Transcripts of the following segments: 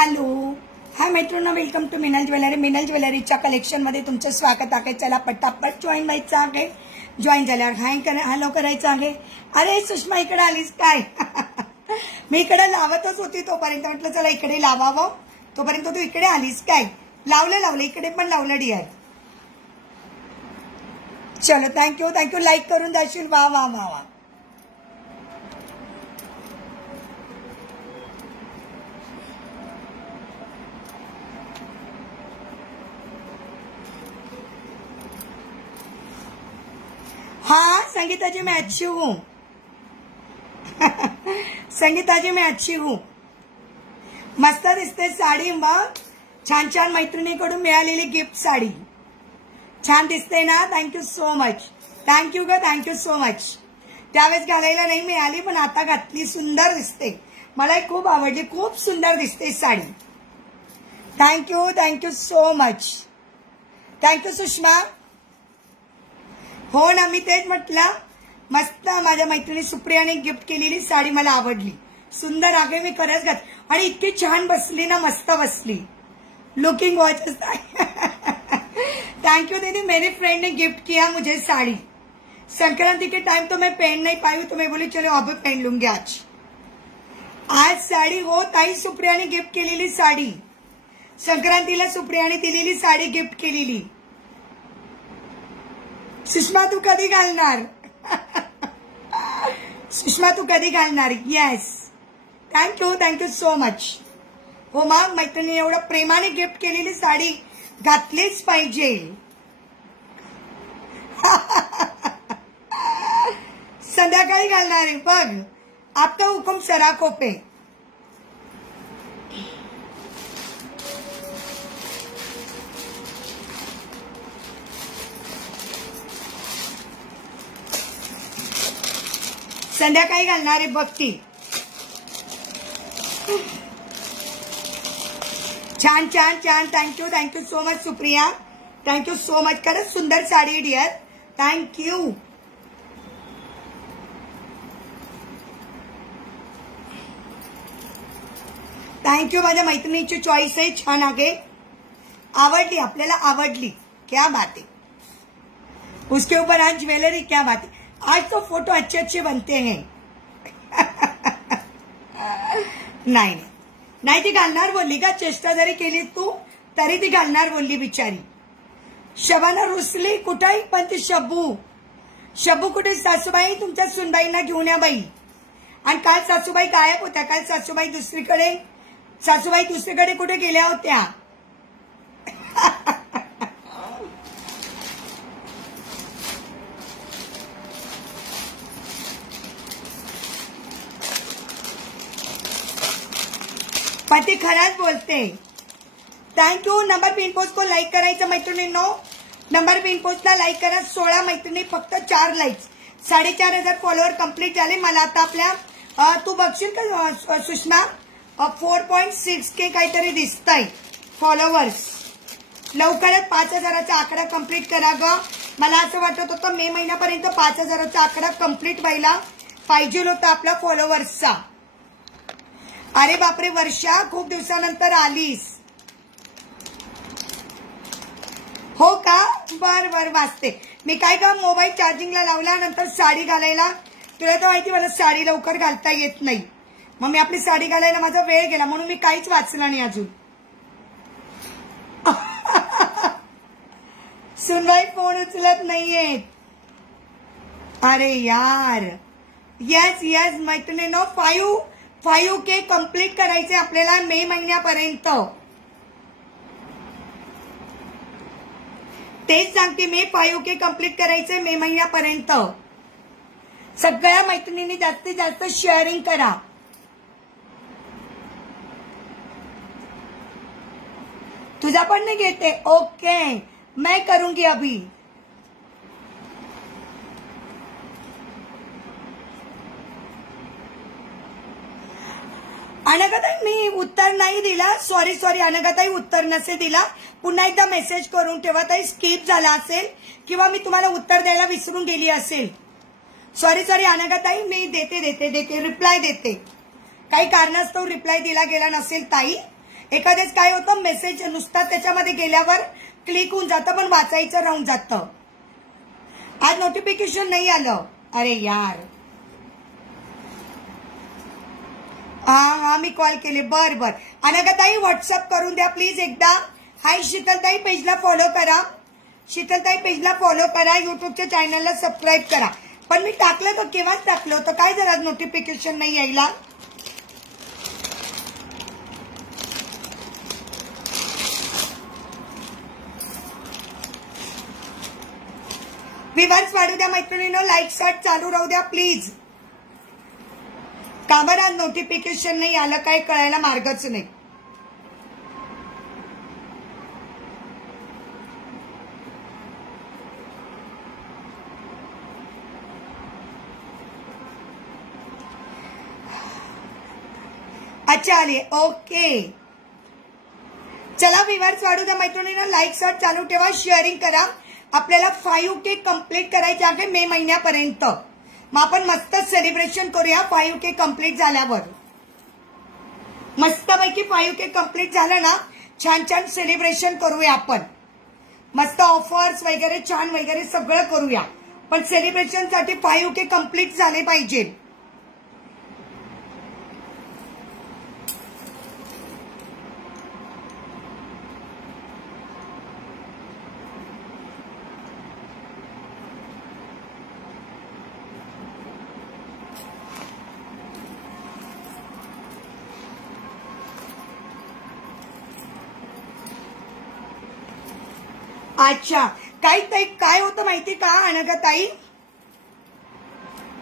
Hello hi मैत्रिणींनो, welcome to Minal jewellery. Minal ज्वेलरीच्या collection मध्ये तुमचं स्वागत आहे. चला पटापट जॉईन व्हायचं आहे. जॉईन झाल्यावर हाय हॅलो करायचं आहे. अरे सुषमा इकडे आलीस काय? मी इकडे लावतच होती तोपर्यंत म्हटलं चला इकडे लावावं, तोपर्यंत तू इकडे आलीस काय? लावलं इकडे पण लावलं डिअर. चलो थँक्यू लाईक करून जाशील. वा वा वा वा. हाँ संगीता जी मैं अच्छी हूँ. संगीता जी मैं अच्छी हूँ. मस्त दिसते साडी. मग छान छान मैत्रिणीकडून मिळालेली गिफ्ट साडी छान दिसते ना. Thank you so much. Thank you so much. त्यावेळेस घालायला नाही मिळाली पण आता घातली. सुंदर दिसते. मला खूप आवडली. खूप सुंदर दिसते sari. Thank you so much. Thank you Sushma. हो ना, मी तेच म्हटलं. मस्त माझ्या मैत्रिणी सुप्रियाने गिफ्ट केलेली साडी मला आवडली. सुंदर आहे. मी खरंच घात आणि इतकी छान बसली ना. मस्त बसली. Looking watch. थैंक यू दीदी. मेरी फ्रेंड ने गिफ्ट किया मुझे साड़ी. संक्रांति के टाइम तो मैं पहन नहीं पाई, तो मैं बोली चलो अब पहन लूंगी आज साडी. हो ताई, सुप्रियाने गिफ्ट केलेली साडी. संक्रांतीला सुप्रियाने दिलेली साडी गिफ्ट केलेली. सुषमा तू कधी घालणार? सुषमा तू कधी घालणार? येस. Thank you so much. हो मग मैत्रिणी एवढं प्रेमाने गिफ्ट केलेली साडी घातलीच पाहिजे. संध्याकाळी घालणार आहे बघ. आपका हुकुम सराखों पे. संध्याकाळी घालणार आहे बघती. छान. Thank you so much Supriya. Thank you so much. खरंच सुंदर साडी डिअर. थँक्यू. माझ्या मैत्रिणीची चॉईस आहे. छान आहे. आवडली आपल्याला. आवडली. क्या बात है. उसके ऊपर आज ज्वेलरी. क्या बात है. आज तो फोटो अच्छे बनते हैं. नाही ती घालणार बोलली का? चेष्टा जरी केली तू तरी ती घालणार बोलली बिचारी. शबाना रुसली कुठे? पण ती शब्बू कुठे? सासूबाई तुमच्या सुनबाईंना घेऊन या बाई. आणि काल सासूबाई गायब होत्या. काल सासूबाई दुसरीकडे कुठे गेल्या होत्या? पति खराच बोलते. थँक्यू. नंबर पिन पोस्ट को लाईक करायचं मैत्रिणींनो. नंबर पिन पोस्टला लाईक करा. 16 मैत्रिणी, फक्त 4 लाईक्स. 4,500 फॉलोअर कंप्लीट झाले. मला आता आपल्या तू बघशील का सुषमा? 4.6K काहीतरी दिसतंय फॉलोअर्स. लवकरच 5,000चा आकडा कंप्लीट करा ग. मला असं वाटत होतं मे महिन्यापर्यंत 5,000चा आकडा कंप्लीट व्हायला पाहिजे होता आपला फॉलोअर्सचा. अरे बापरे वर्षा, खूप दिवसानंतर आलीस. हो का? बर वाचते. मी काय का मोबाईल चार्जिंगला लावला, नंतर साडी घालायला. तुला तर माहिती मला साडी लवकर घालता येत नाही. मग मी आपली साडी घालायला माझा वेळ गेला म्हणून मी काहीच वाचलं नाही अजून. सुनबाई फोन उचलत नाहीयेत. अरे यार. येस मैत्रिणींनो. 5K कंप्लीट करायचे आपल्याला मे महिन्यापर्यंत. तेच सांगते मी. 5K कंप्लीट करायचे मे महिन्यापर्यंत. सगळ्या मैत्रिणींनी जास्तीत जास्त शेअरिंग करा. तुझा पण नाही घेते. ओके मैं करूंगी अभी. अनघाताई मी उत्तर नाही दिला. सॉरी अनघाताई, उत्तर नसे दिला. पुन्हा एकदा मेसेज करून ठेवा ताई. स्किप झाला असेल किंवा मी तुम्हाला उत्तर द्यायला विसरून गेली असेल. सॉरी अनघाताई. मी देते रिप्लाय देते. काही कारणास्तव रिप्लाय दिला गेला नसेल ताई एखाद्याच काय होतं, मेसेज नुसता त्याच्यामध्ये गेल्यावर क्लिक होऊन जातं पण वाचायचं राहून जातं. आज नोटिफिकेशन नाही आलं. अरे यार, हा मी कॉल केले. बर बर. अनघाताई व्हॉट्सअप करून द्या प्लीज एकदा. हाय शीतलताई, पेजला फॉलो करा. शीतलताई पेजला फॉलो करा. युट्यूबच्या चॅनलला सबस्क्राईब करा. पण मी टाकलं तर केव्हाच टाकलं होतं, काय जरा नोटिफिकेशन नाही यायला. व्ह्यूअर्स वाढू द्या मैत्रिणींनो, लाईक शॉट चालू राहू द्या प्लीज. का बरं आज नोटिफिकेशन नाही आलं, काय कळायला मार्गच नाही. अच्छा आले. ओके चला व्ह्यूअर्स वाढू द्या मैत्रिणींनो, लाईक शॉट चालू ठेवा, शेअरिंग करा. आपल्याला 5K कंप्लीट करायचे आहे मे महिन्यापर्यंत. मग आपण मस्त सेलिब्रेशन करूया 5K कंप्लीट झाल्यावर. मस्तपैकी 5K कंप्लीट झालं ना, छान छान सेलिब्रेशन करूया आपण. मस्त ऑफर्स वगैरे छान वगैरे सगळं करूया. पण सेलिब्रेशनसाठी 5K कंप्लीट झाले पाहिजे. अच्छा, काय होतं माहिती का अनघाताई?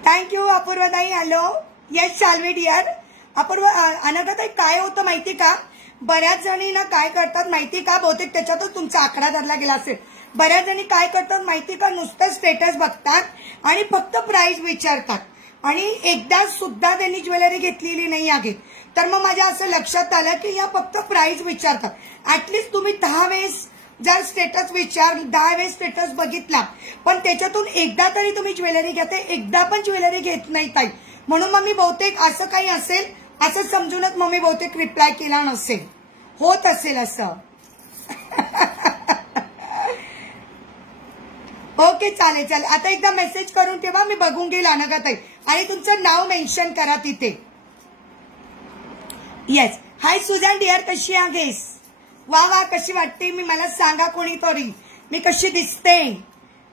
थँक्यू अपूर्वाताई. Hello, yes Shalvi dear. Apurva, अनघाताई काय होतं माहिती का, बऱ्याच जणी ना काय करतात माहिती का, बहुतेक त्याच्यातच तुमचा आकडा धरला गेला असेल. बऱ्याच जणी काय करतात माहिती का, नुसतं स्टेटस बघतात आणि फक्त प्राइस विचारतात आणि एकदा सुद्धा त्यांनी ज्वेलरी घेतलेली नाही आहे. तर मग माझ्या असं लक्षात आलं की या फक्त प्राइस विचारतात. ऍटलीस्ट तुम्ही 10 वेळेस जर स्टेटस 10 वेळेस स्टेटस बघितला, पण त्याच्यातून एकदा तरी तुम्ही ज्वेलरी घेते, एकदा पण ज्वेलरी घेत नाही ताई. म्हणून मग मी बहुतेक असं काही असेल असं समजूनच मग मी बहुतेक रिप्लाय केला नसेल, होत असेल असं. ओके चालेल चालेल. आता एकदा मेसेज करून ठेवा, मी बघून घेईल अनघाताई, आणि तुमचं नाव मेन्शन करा तिथे. येस. हाय सुजान डिअर, कशी आहेस? वा वा, कशी वाटते मी, मला सांगा कोणीतरी मी कशी दिसते.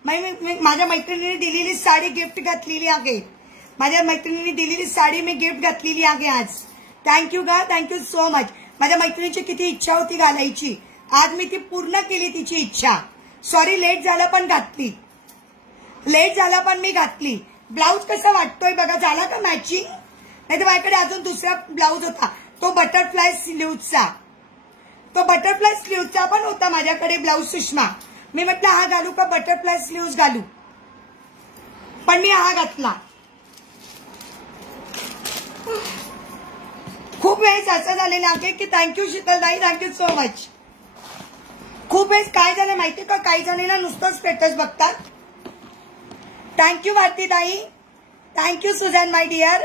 माझ्या मैत्रिणीने दिलेली साडी गिफ्ट घातलेली आहे. माझ्या मैत्रिणीने दिलेली साडी मी गिफ्ट घातलेली आहे आज. थँक्यू गा, थँक्यू सो मच. माझ्या मैत्रिणीची किती इच्छा होती घालायची, आज मी ती पूर्ण केली तिची इच्छा. सॉरी लेट झालं पण घातली, लेट झाला पण मी घातली. ब्लाऊज कसा वाटतोय बघा, झाला का मॅचिंग? नाही तर माझ्याकडे अजून दुसरा ब्लाऊज होता, तो बटरफ्लाय स्लीव्हचा, तो बटरफ्लाय स्लीव्हचा पण होता माझ्याकडे ब्लाऊज सुषमा. मी म्हटलं हा घालू का बटरफ्लाय स्लीव्ह घालू, पण मी हा घातला. खूप वेळेस असं झालेलं आहे की thank you Sheetaltai, thank you so much. खूप वेळेस काय झालं माहिती का, काही जणींना नुसतं स्टेटस बघतात. थँक्यू भारती ताई, थँक्यू सुजान माय डिअर.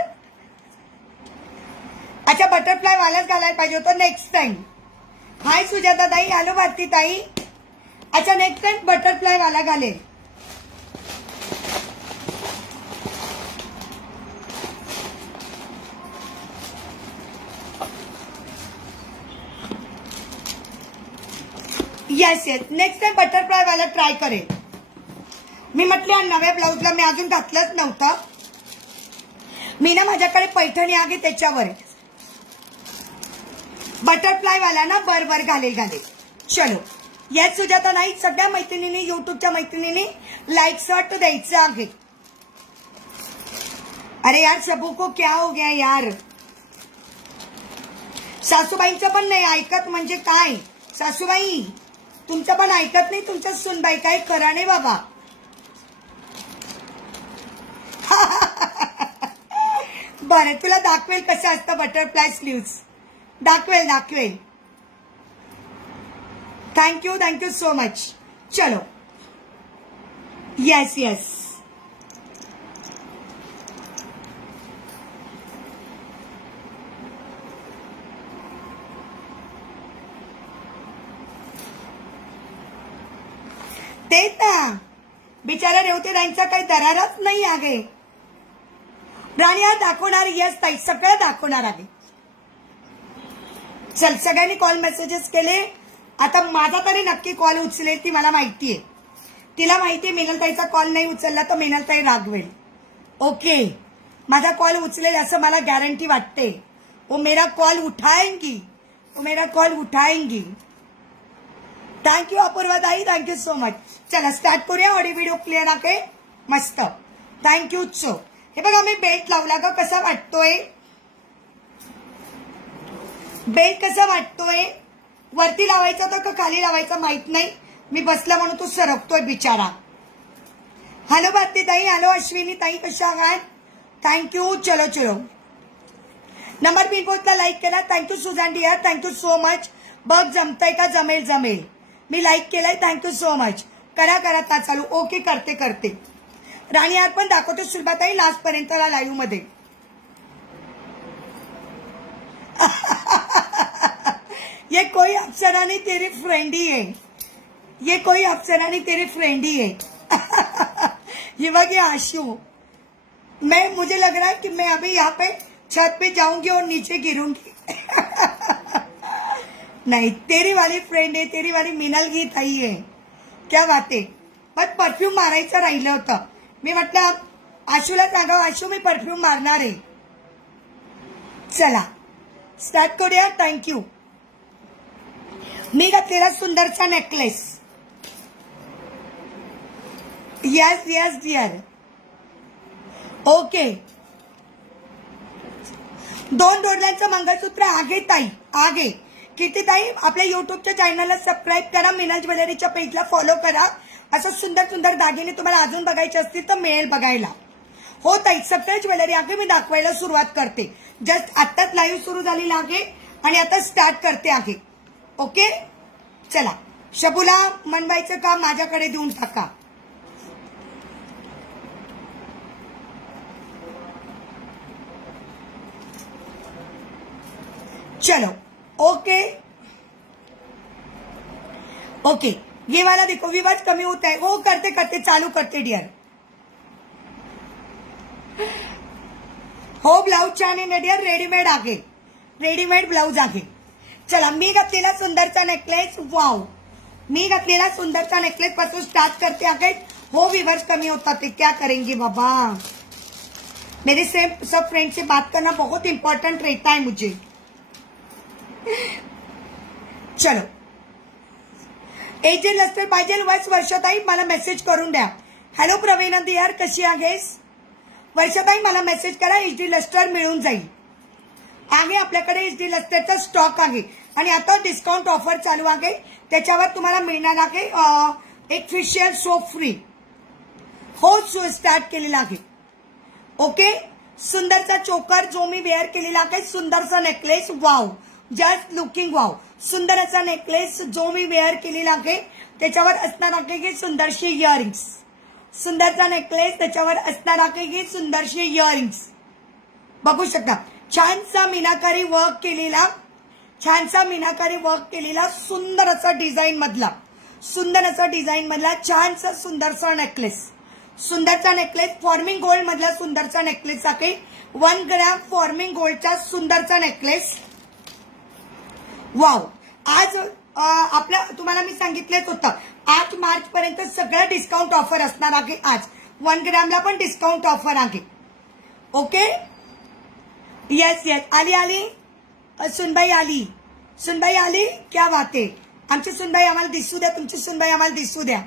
अच्छा, बटरफ्लाय वालाच घालायला पाहिजे होतं नेक्स्ट टाइम. हाय सुजाता ताई, हॅलो भारती ताई. अच्छा, नेक्स्ट टाइम बटरफ्लाय वाला घालेल. Yes yes, next time butterfly वाला ट्राय करेल. मी म्हटलं नव्या ब्लाऊजला मी अजून घातलंच नव्हतं. मी ना माझ्याकडे पैठणी आहे त्याच्यावर बटरफ्लाय वाला ना बरोबर घालेल. चलो येस सुजाता नाही, सगळ्या मैत्रिणींनी, युट्यूबच्या मैत्रिणींनी लाईक शॉट द्यायचं आहे. अरे यार सबू को क्या हो गया यार. सासूबाईंचं पण नाही ऐकत म्हणजे काय, सासूबाई तुमचं पण ऐकत नाही, तुमच्या सुनबाई काय करा नाही बाबा. बरं तुला दाखवेल कसं असतं बटरफ्लाय स्लीव्स, दाखवेल दाखवेल. Thank you thank you so much. चलो येस येस. तेच ना, बिचारा रेवते त्यांचा काही दरारच नाही आहे. राणी आज दाखवणार, यस ताई सगळं दाखवणार आहे. चल, सगळ्यांनी कॉल मेसेजेस केले. आता माझा तरी नक्की कॉल उचलेल ती मला माहितीये. तिला माहितीये मिनलताईचा कॉल नाही उचलला तर मिनलताई रागवेल. ओके, माझा कॉल उचलेल असं मला गॅरंटी वाटते. वो मेरा कॉल उठाएंगी, वो मेरा कॉल उठाएंगी. Thank you Apurvatai, thank you so much. चला स्टार्ट करूया. ऑडिओ व्हिडिओ क्लिअर आहे मस्त. थँक्यू. सो हे बघा मी बेल्ट लावला ग, कसा वाटतोय बेल्ट, कसा वाटतोय. वरती लावायचा होता का खाली लावायचा माहित नाही. मी बसला म्हणून तो सरकतोय बिचारा. हॅलो भारती ताई, हॅलो अश्विनी ताई, कशा आहात. थँक्यू. चलो चलो, नंबर पिन पोस्टला लाईक केला. Thank you Sujan dear, thank you so much. बघ जमतंय का. जमेल जमेल. मी लाईक केलाय. Thank you so much. करा करा ता चालू. ओके, करते करते. राणी आज पण दाखवते सुलभाताई लास्ट पर्यंत लाईव्ह मध्ये. ये कोई अप्सरा नहीं तेरी फ्रेंड ही है, ये कोई अप्सरा नहीं तेरी फ्रेंड ही है. ये वही आशु, मुझे लग रहा है कि मैं अभी यहाँ पे छत पे जाऊंगी और नीचे गिरूंगी. नहीं, तेरी वाली फ्रेंड है, तेरी वाली मिनल ताई है. क्या बात आहे. पण परफ्यूम मारायचं राहिलं होतं. मी म्हटलं आशूला सांगावं, आशू मी परफ्यूम मारणार आहे. चला स्टार्ट करूया. थँक्यू. मी घातलेला सुंदरचा necklace. Yes yes dear. Okay, 2 डोळ्यांचं मंगळसूत्र आगे ताई, आगे. कीर्ती ताई आपल्या युट्यूबच्या चॅनलला सबस्क्राईब करा, मिनल ज्वेलरीच्या पेजला फॉलो करा. असं सुंदर सुंदर दागिने तुम्हाला अजून बघायचे असतील तर मिळेल बघायला. हो ताई, सगळ्या ज्वेलरी आगे मी दाखवायला सुरुवात करते. जस्ट आत्ताच लाईव्ह सुरू झालेला आहे आणि आता स्टार्ट करते आहे. ओके, चला. शबूला मनवायचं काम माझ्याकडे देऊन टाका. चलो. ओके ओके, ये वाला देखो विवाद कमी होता है. वो करते करते चालू करते डियर. हो, ब्लाउज छान आहे ना डियर. रेडीमेड आहे, रेडीमेड ब्लाउज आहे. चला, मी घातलेला सुंदरचा नेकलेस. वाव, मी घातलेला सुंदरचा नेकलेस पासून स्टार्ट करते आहे. हो, व्यूवर्स कमी होता थे, क्या करेंगे बाबा. मेरे सब फ्रेंड से बात करना बहुत इंपॉर्टेंट रहता है मुझे. चलो, एजंट लस्टर पाहिजे बस. वर्षाताई मला मेसेज करून द्या. हॅलो प्रवीणा दियार, कशी आहेस. वर्षाताई मला मेसेज करा, एचडी लस्टर मिळून जाईल. आहे आपल्याकडे एचडी लस्टरचा स्टॉक आहे आणि आता डिस्काउंट ऑफर चालू आहे. त्याच्यावर तुम्हाला मिळणार आहे एक फेशियल सोप फ्री. हो, स्टार्ट केलेला आहे. ओके, सुंदरचा चोकर जो मी वेअर केलेला आहे. सुंदरचा necklace. Wow, just looking wow. सुंदर असा नेकलेस जो मी वेअर केलेला आहे. त्याच्यावर असणार आहे की सुंदरशी इयरिंग्स. सुंदरचा नेकलेस, त्याच्यावर असणार आहे की सुंदरशी इयरिंग्स. बघू शकता, छानसा मीनाकारी वर्क केलेला, छानसा मीनाकारी वर्क केलेला सुंदर असा डिझाईन मधला, सुंदर असा डिझाईन मधला छानसा सुंदरसा नेकलेस. सुंदरचा नेकलेस फॉर्मिंग गोल्ड मधला सुंदरचा नेकलेस आहे. 1 ग्रॅम फॉर्मिंग गोल्डचा सुंदरचा नेकलेस. वाव, आज आपल्या तुम्हाला मी सांगितलेच होतं 8 मार्च पर्यंत सगळं डिस्काउंट ऑफर असणार आहे. आज 1 ग्रॅमला पण डिस्काउंट ऑफर आहे. Okay, yes yes. आली आली सुनबाई, आली सुनबाई, आली. क्या बात आहे. आमची सुनबाई आम्हाला दिसू द्या, तुमची सुनबाई आम्हाला दिसू द्या.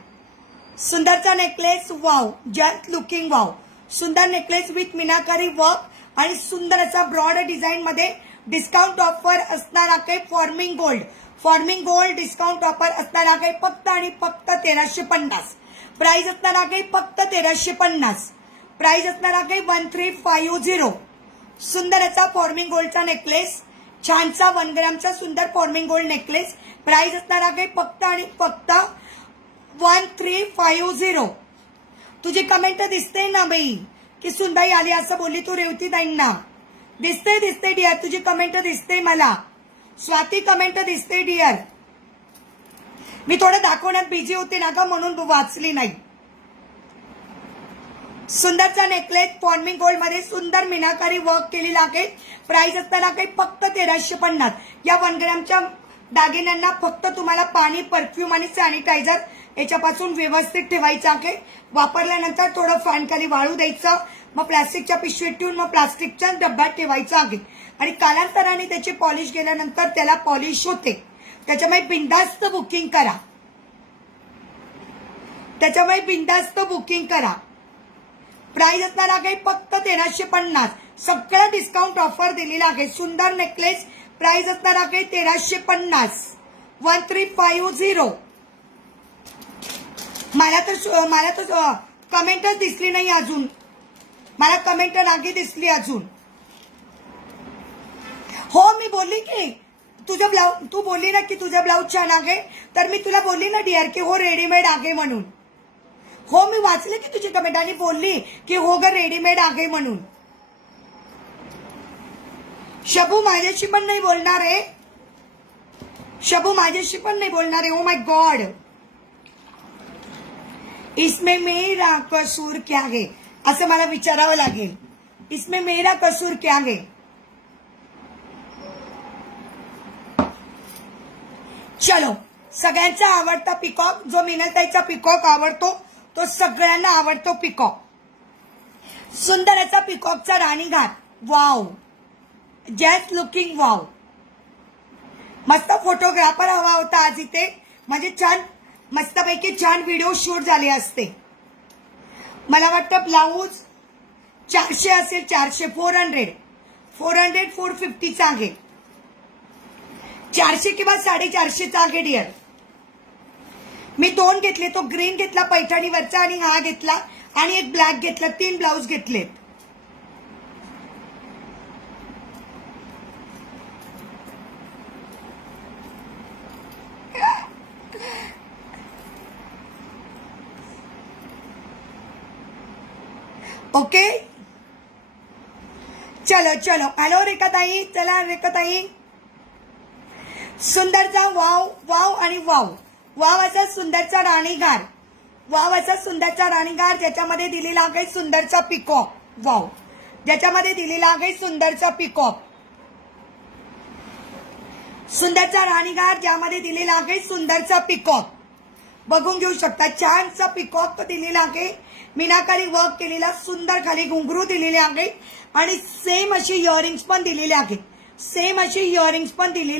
सुंदरचा necklace. Wow, just looking wow. सुंदर नेकलेस विथ मीनाकारी वर्क आणि सुंदर असा ब्रॉड डिझाईन मध्ये डिस्काउंट ऑफर असणार आहे. Forming gold, forming gold discount offer असणार आहे फक्त आणि फक्त 1350. प्राइस असणार आहे फक्त 1350. प्राइस असणार आहे 1350. सुंदर असा फॉर्मिंग गोल्डचा नेकलेस, छानसा 1 ग्रॅमचा सुंदर फॉर्मिंग गोल्ड नेकलेस. प्राइस असणार आहे फक्त आणि फक्त 1350. तुझी कमेंट दिसते ना बाई की सुनबाई आली असं बोलली तू रेवती ताईंना. दिसते दिसते डियर, तुझी कमेंट दिसते मला. स्वाती कमेंट दिसते डियर. मी थोडं दाखवण्यात बिझी होते ना का म्हणून वाचली नाही. सुंदरचा नेकलेस फॉर्मिंग गोल्ड मध्ये सुंदर मीनाकारी वर्क केलेला आहे. प्राइस असताना काही फक्त 1350. या 1 ग्रॅमच्या दागिन्यांना फक्त तुम्हाला पाणी, परफ्यूम आणि सॅनिटायझर याच्यापासून व्यवस्थित ठेवायचं आहे. वापरल्यानंतर थोडं फॅन खाली वाळू द्यायचं, मग प्लास्टिकच्या पिशवीत ठेवून मग प्लास्टिकच्या डब्यात ठेवायचं आहे. आणि कालांतराने त्याची पॉलिश गेल्यानंतर त्याला पॉलिश होते. त्याच्यामुळे बिनधास्त बुकिंग करा. प्राइस असणार आहे फक्त 1350. सगळं डिस्काउंट ऑफर दिलेला आहे. सुंदर नेकलेस प्राइस असणार आहे 1350. 1350. मला तर कमेंटच दिसली नाही अजून. मला कमेंट नाही दिसली अजून. हो मी बोलली की तुझं ब्लाउज, तू बोलली ना की तुझं ब्लाउज छान आहे, तर मी तुला बोलली ना डिअर की हो रेडीमेड आहे म्हणून. हो मी वाचले की तुझी कमेंट आणि बोलली की हो ग रेडीमेड आहे म्हणून. शबू माझ्याशी पण नाही बोलणार आहे. Oh my God. इसमें मेरा कसूर क्या है असं मला विचारावं लागेल. इसमें मेरा कसूर क्या है. चलो, सगळ्यांचा आवडता पिकॉक जो मीनाताईचा पिकॉक आवडतो तो सगळ्यांना आवडतो पिकॉक. सुंदर असा पिकॉकचा राणीघाट. Wow, just looking wow. मस्त फोटोग्राफर हवा होता आज इथे, म्हणजे छान मस्तपैकी छान व्हिडिओ शूट झाले असते. मला वाटतं ब्लाऊज 400 असेल. 400 450चा आहे. 400 किंवा 450चा आहे डिअर. मी 2 घेतले. तो ग्रीन घेतला पैठणीवरचा आणि हा घेतला आणि एक ब्लॅक घेतला. 3 ब्लाऊज घेतलेत. ओके चलो. हॅलो रेखाताई. चला रेखाताई. सुंदरचा वाव आणि वाव असा सुंदरचा राणीघाट. ज्याच्यामध्ये दिलेला आहे सुंदरचा पिकॉक. वाव, ज्याच्यामध्ये दिलेला आहे सुंदरचा पिकॉक. सुंदरचा राणीघाट ज्यामध्ये दिलेला आहे सुंदरचा पिकॉक. बघून घेऊ शकता. छानसा पिकॉक दिलेला आहे. मीनाकारी वर्क केलेला सुंदर खाली घुंगरू दिलेले आहे आणि सेम अशी इयरिंग्स पण दिलेले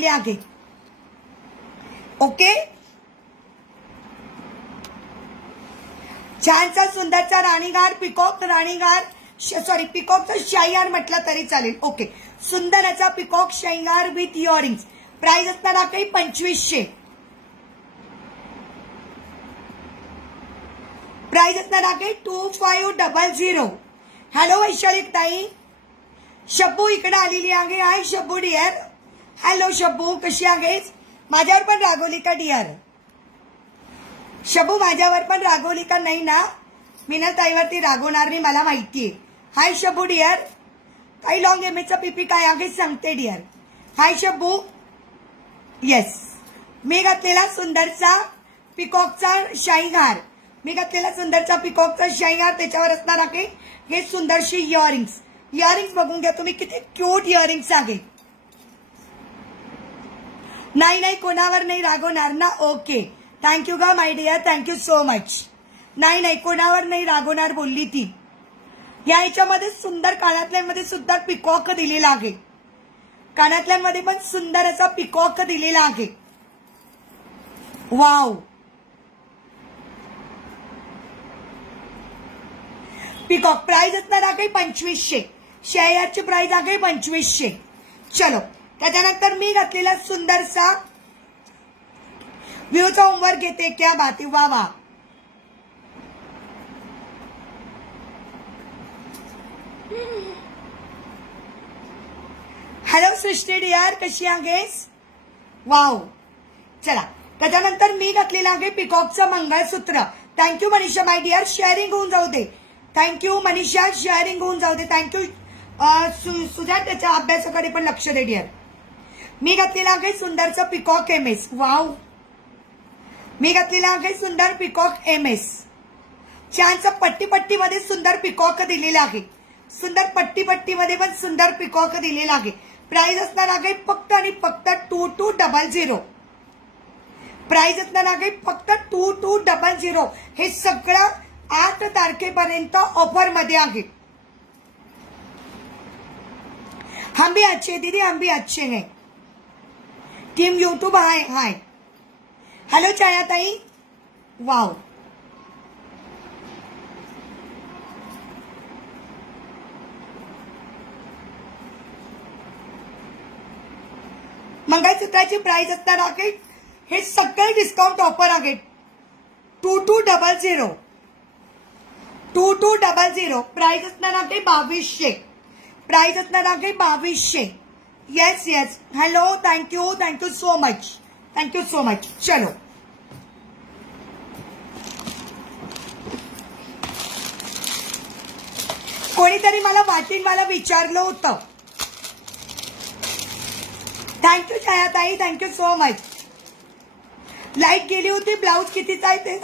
आहेत. ओके, छानसा सुंदरचा राणीघाट पिकॉकचा शाईहार म्हटलं तरी चालेल. ओके, सुंदर असा पिकॉक शाईहार विथ इयरिंग्स. प्राइस असणार आहे 2500. प्राइस असणार आहे 2500. हॅलो वैशाली ताई. शब्बू इकडे आलेली आहे. हाय शब्बू डिअर. हॅलो शब्बू, कशी आहेस? माझ्यावर पण रागवली का डिअर? शब्बू माझ्यावर पण रागवली का? नाही ना, मीनाताईवरती रागवणार नाही मला माहितीये. हाय शब्बू डिअर. काही लॉंग एमएचा पीपी काय आहे सांगते डिअर. हाय शब्बू. येस, मी घातलेला सुंदरचा पिकॉकचा शाईहार. त्याच्यावर असणार आहे हे सुंदरशी इयरिंग्स. बघून घ्या तुम्ही, किती क्यूट इयरिंग्स आहे. नाही कोणावर नाही रागवणार ना. ओके, थँक्यू गा my dear, thank you so much. नाही कोणावर नाही रागवणार बोलली ती. या याच्यामध्ये सुंदर कानातल्यांमध्ये सुद्धा पिकॉक दिलेला आहे. कानातल्यांमध्ये पण सुंदर असा पिकॉक दिलेला आहे. Wow, peacock. प्राइस असणार आहे 2500. शेअरची प्राइस आहे 2500. चलो, त्याच्यानंतर मी घातलेला सुंदरसा व्ह्यूचा होमवर्क घेते. क्या बात आहे. वा. हॅलो सृष्टी डिअर, कशी आहेस? वाव. चला, त्याच्यानंतर मी घातलेला आहे पिकॉकचं mangalsutra. Thank you Manisha my dear. Sharing होऊन जाऊ दे. थँक्यू मनीषा, शेअरिंग होऊन जाऊ दे. थँक्यू सुजात. त्याच्या अभ्यासाकडे पण लक्ष दे डिअर. मी घातलेला आहे सुंदरचं पिकॉक एमएस. वाव, मी घातलेला आहे सुंदर पिकॉक MS. छानसा पट्टी पट्टी मध्ये सुंदर पिकॉक दिलेला आहे. सुंदर पट्टी पट्टी मध्ये पण सुंदर पिकॉक दिलेला आहे. प्राइस असणार आहे फक्त आणि फक्त 2200. प्राइस असणार आहे फक्त 2200. हे सगळं 8 तारखेपर्यंत ऑफर मध्ये आहे. हम भी अच्छे दीदी, हम भी अच्छे हैं. टीम यूट्यूब हाय हाय. हेलो छायाताई. वाव. मंगळसूत्राची प्राइस असणार आहे. हे सगळे डिस्काउंट ऑफर आहे. 2200. 2200. प्राइस असणार आहे 2200. प्राइस असणार आहे 2200. Yes yes. Hello, thank you, thank you so much, thank you so much. चलो, कोणीतरी मला वाटीनवाला विचारलं होतं. Thank you छायाताई, thank you so much. Light गेली होती. ब्लाऊज कितीचा आहे ते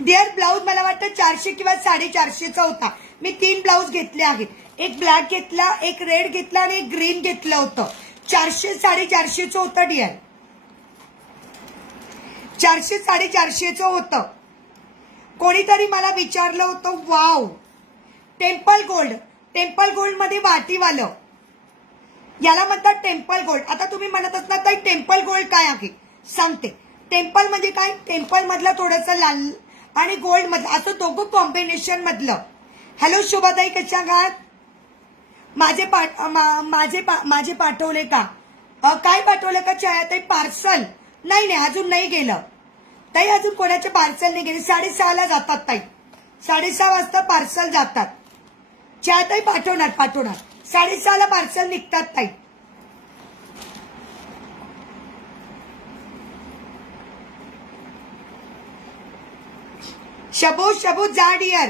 डिअर? ब्लाऊज मला वाटतं 400 किंवा 450चा होता. मी 3 ब्लाऊज घेतले आहेत. एक ब्लॅक घेतला, एक रेड घेतला आणि एक ग्रीन घेतलं होतं. 400 450चं होतं डिअर. 400 450चं होतं. कोणीतरी मला विचारलं होतं. Wow, temple gold. Temple gold मध्ये वाटीवालं, याला म्हणतात टेम्पल गोल्ड. आता तुम्ही म्हणत असणार तर टेम्पल गोल्ड काय आहे सांगते. टेम्पल म्हणजे काय? टेम्पल मधलं थोडंसं लाल आणि गोल्ड मधलं असं दोघं कॉम्बिनेशन मधलं. हॅलो शोभाताई, कशा आहात? माझे पाठवले का? काय पाठवलं का छायाताई? पार्सल? नाही नाही, अजून नाही गेलं ताई. अजून कोणाचे पार्सल नाही गेले. 6:30ला जातात ताई. 6:30 वाजता पार्सल जातात. छायाताई पाठवणार 6:30ला पार्सल निघतात ताई. शबू जा डिअर,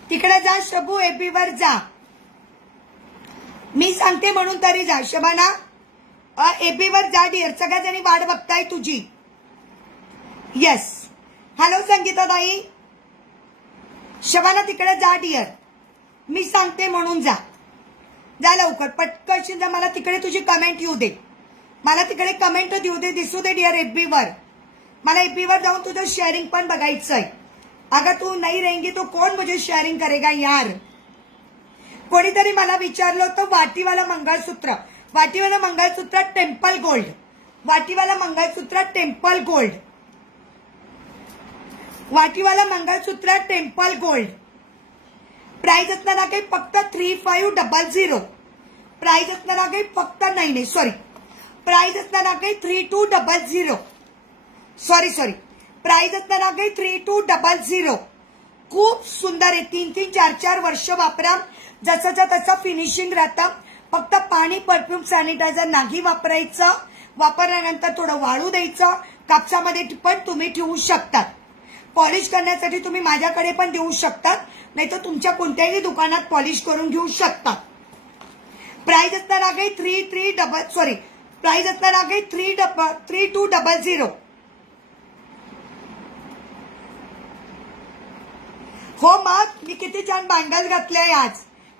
तिकडे जा शबू. FB वर जा. मी सांगते म्हणून तरी जा. शबाना, FB वर जा डिअर. सगळ्याजणी वाट बघताय तुझी. येस. हॅलो संगीता ताई. शबाना तिकडे जा डिअर. मी सांगते म्हणून जा. जा लवकर पटकन जा. मला तिकडे तुझी कमेंट येऊ दे. मला तिकडे कमेंट देऊ दे, दिसू दे डिअर FB वर. मला FB वर जाऊन तुझं शेअरिंग पण बघायचंय. अगर तू नहीं रहेंगी तो कौन मुझे शेअरिंग करेगा यार. कोणीतरी मला विचारलं होतं वाटीवाला मंगळसूत्र. वाटीवाला मंगळसूत्र टेम्पल गोल्ड. वाटीवाला मंगळसूत्र टेम्पल गोल्ड. वाटीवाला मंगळसूत्र टेम्पल गोल्ड. प्राइस असणार आहे फक्त 3500. प्राइस असणार आहे फक्त नाही सॉरी. प्राइस असणार आहे 3200. सॉरी. प्राइस असणार आहे 3200. खूप सुंदर आहे. 3-3, 4-4 वर्ष वापरा. जसंच्या तसं फिनिशिंग राहतं. फक्त पाणी, परफ्यूम, सॅनिटायझर नाही वापरायचं. वापरल्यानंतर थोडं वाळू द्यायचं. कापसामध्ये पण तुम्ही ठेवू शकतात. पॉलिश करण्यासाठी तुम्ही माझ्याकडे पण देऊ शकतात, नाही तर तुमच्या कोणत्याही दुकानात पॉलिश करून घेऊ शकतात. प्राइस असणार आहे 3200. हो मग मी किती छान बँगल्स घातले आहे आज.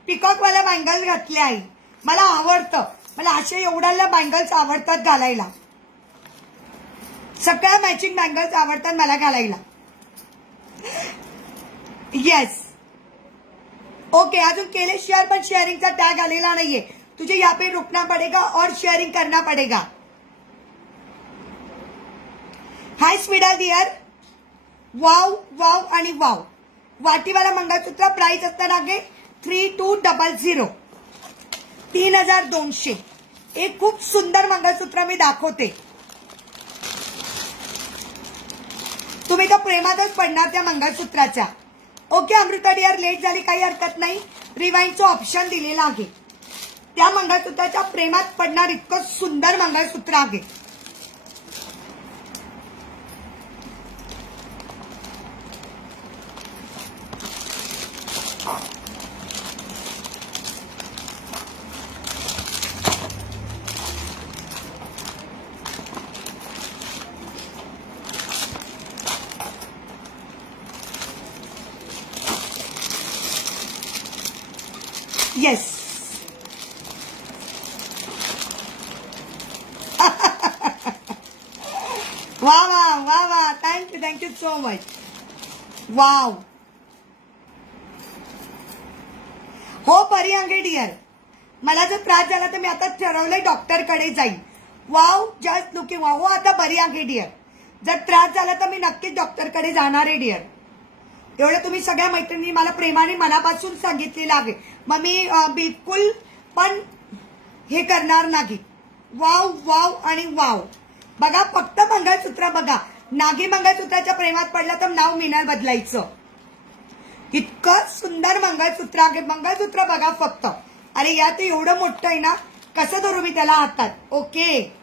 पिकॉकवाला बँगल्स घातले आहे. मला आवडतं. मला असे एवढ्याला बँगल्स आवडतात घालायला. सगळ्या मॅचिंग बँगल्स आवडतात मला घालायला. येस. ओके. अजून केले शेअर पण शेअरिंगचा टॅग आलेला नाहीये. तुझे यहाँ पे रुकना पड़ेगा और शेअरिंग करना पड़ेगा. हाय स्वीडा डियर. वाव वाव आणि वाव. वाटीवाला मंगळसूत्र प्राइस असणार आहे 3200. 3200. एक खूप सुंदर मंगळसूत्र मी दाखवते. तुम्ही तर प्रेमातच पडणार त्या मंगळसूत्राच्या. ओके अमृता डिअर, लेट झाली काही हरकत नाही. रिवाइंडचं ऑप्शन दिलेलं आहे. त्या मंगळसूत्राच्या प्रेमात पडणार इतकं सुंदर मंगळसूत्र आहे. येस. वा वा वा वा. Thank you so much. वाव. हो परी अंगे डिअर, मला जर त्रास झाला तर मी आता ठरवलंय डॉक्टरकडे जाईल. Wow just looking. वाव. हो आता बरी आहे डिअर. जर त्रास झाला तर मी नक्कीच डॉक्टरकडे जाणार आहे डिअर. एवढं तुम्ही सगळ्या मैत्रिणी मला प्रेमाने मनापासून सांगितलेलं आहे, मग मी बिलकुल पण हे करणार नाही. वाव वाव आणि वाव. बघा फक्त मंगळसूत्र बघा. नागी मंगळसूत्राच्या प्रेमात पडला तर नाव मिनार बदलायचं. इतकं सुंदर मंगळसूत्र आहे. मंगळसूत्र बघा फक्त. अरे यात एवढं मोठं आहे ना, कसं धरू मी त्याला हातात. ओके.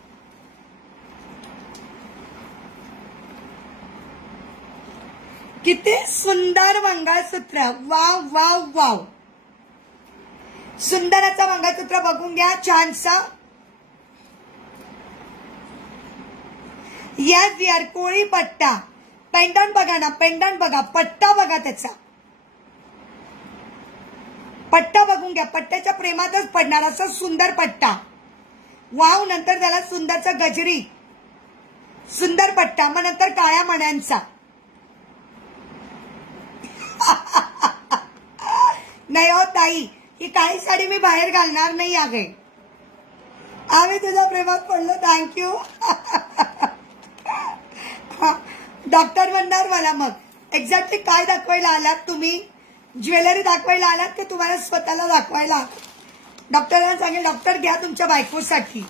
किती सुंदर मंगळसूत्र. Wow wow wow. सुंदराचं मंगळसूत्र बघून घ्या. छानसा. येस यार. कोळी पट्टा. पेंडंट बघा ना. पेंडंट बघा. पट्टा बघा त्याचा. पट्टा बघून घ्या. पट्ट्याच्या प्रेमातच पडणार असा सुंदर पट्टा. वाव. नंतर त्याला सुंदरचा गजरी. सुंदर पट्टा. मग नंतर काळ्या मण्यांचा. नाही हो ताई, ही काळी साडी मी बाहेर घालणार नाही आहे. आम्ही तुझ्या प्रेमात पडलो. थँक्यू. डॉक्टर म्हणणार मला मग एक्झॅक्टली काय दाखवायला आलात तुम्ही. ज्वेलरी दाखवायला आलात की तुम्हाला स्वतःला दाखवायला. डॉक्टरांना सांगेल डॉक्टर घ्या तुमच्या बायकोसाठी.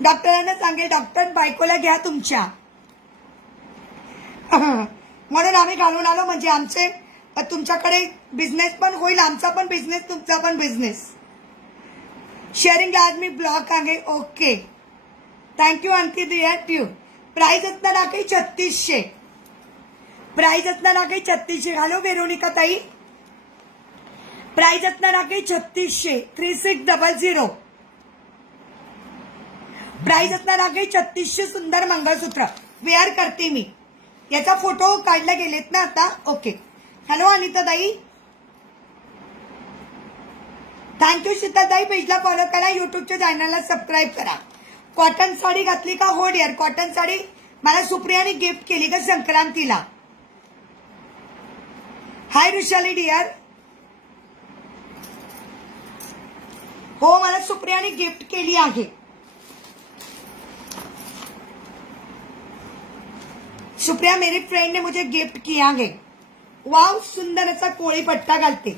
डॉक्टरांना सांगेल डॉक्टर बायकोला घ्या तुमच्या. म्हणून आम्ही घालून आलो, म्हणजे आमचे तुमच्याकडे बिझनेस पण होईल. आमचा पण बिझनेस, तुमचा पण बिझनेस. शेअरिंग आज मी ब्लॉक आहे. ओके. थँक्यू अंकित डिअर. प्राइस असणार आहे 3600. प्राइस असणार आहे 3600. हॅलो वेरोनिका ताई. प्राइस असणार आहे 3600. 3600. प्राइस असणार आहे 3600. सुंदर मंगळसूत्र वेअर करते मी. याचा फोटो काढला गेलेत ना आता. ओके. हॅलो अनिता ताई. थँक्यू शीतलताई. पेजला फॉलो करा. युट्यूबच्या चॅनलला सबस्क्राईब करा. कॉटन साडी घातली का. हो डिअर. कॉटन साडी मला सुप्रियाने गिफ्ट केली का संक्रांतीला. हाय ऋषाली डिअर. हो मला सुप्रियाने गिफ्ट केली आहे. सुप्रिया मेरी फ्रेंड ने मुझे गिफ्ट किया है. वाव. सुंदर असा कोळी पट्टा घालते.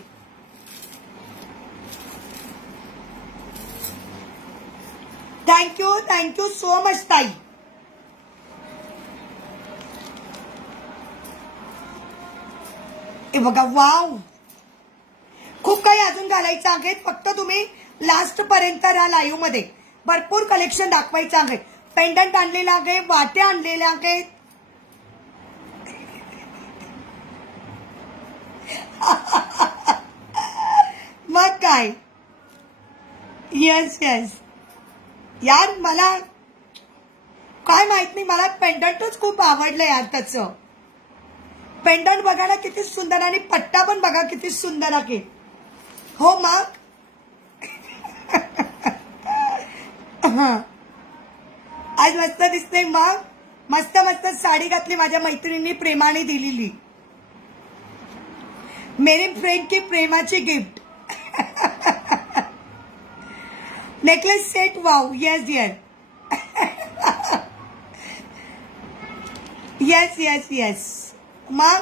थँक्यू सो मच ताई. हे बघा. वाव. खूप काही अजून घालायचं आहे. फक्त तुम्ही लास्ट पर्यंत राहा. लाईव्ह मध्ये भरपूर कलेक्शन दाखवायचं आहे. पेंडंट आणलेलं आहे. वाट्या आणलेल्या आहेत. मग काय. येस येस यार. मला काय माहित नाही, मला पेंडंटच खूप आवडलं यार. त्याचं पेंडंट बघा ना किती सुंदर. आणि पट्टा पण बघा किती सुंदर आहे. हो मग. आज मस्त दिसते. मग मस्त मस्त साडी घातली. माझ्या मैत्रिणींनी प्रेमाने दिलेली. मेरी फ्रेंड की प्रेमाची gift. Necklace set. Wow. Yes dear. Yes yes yes. मग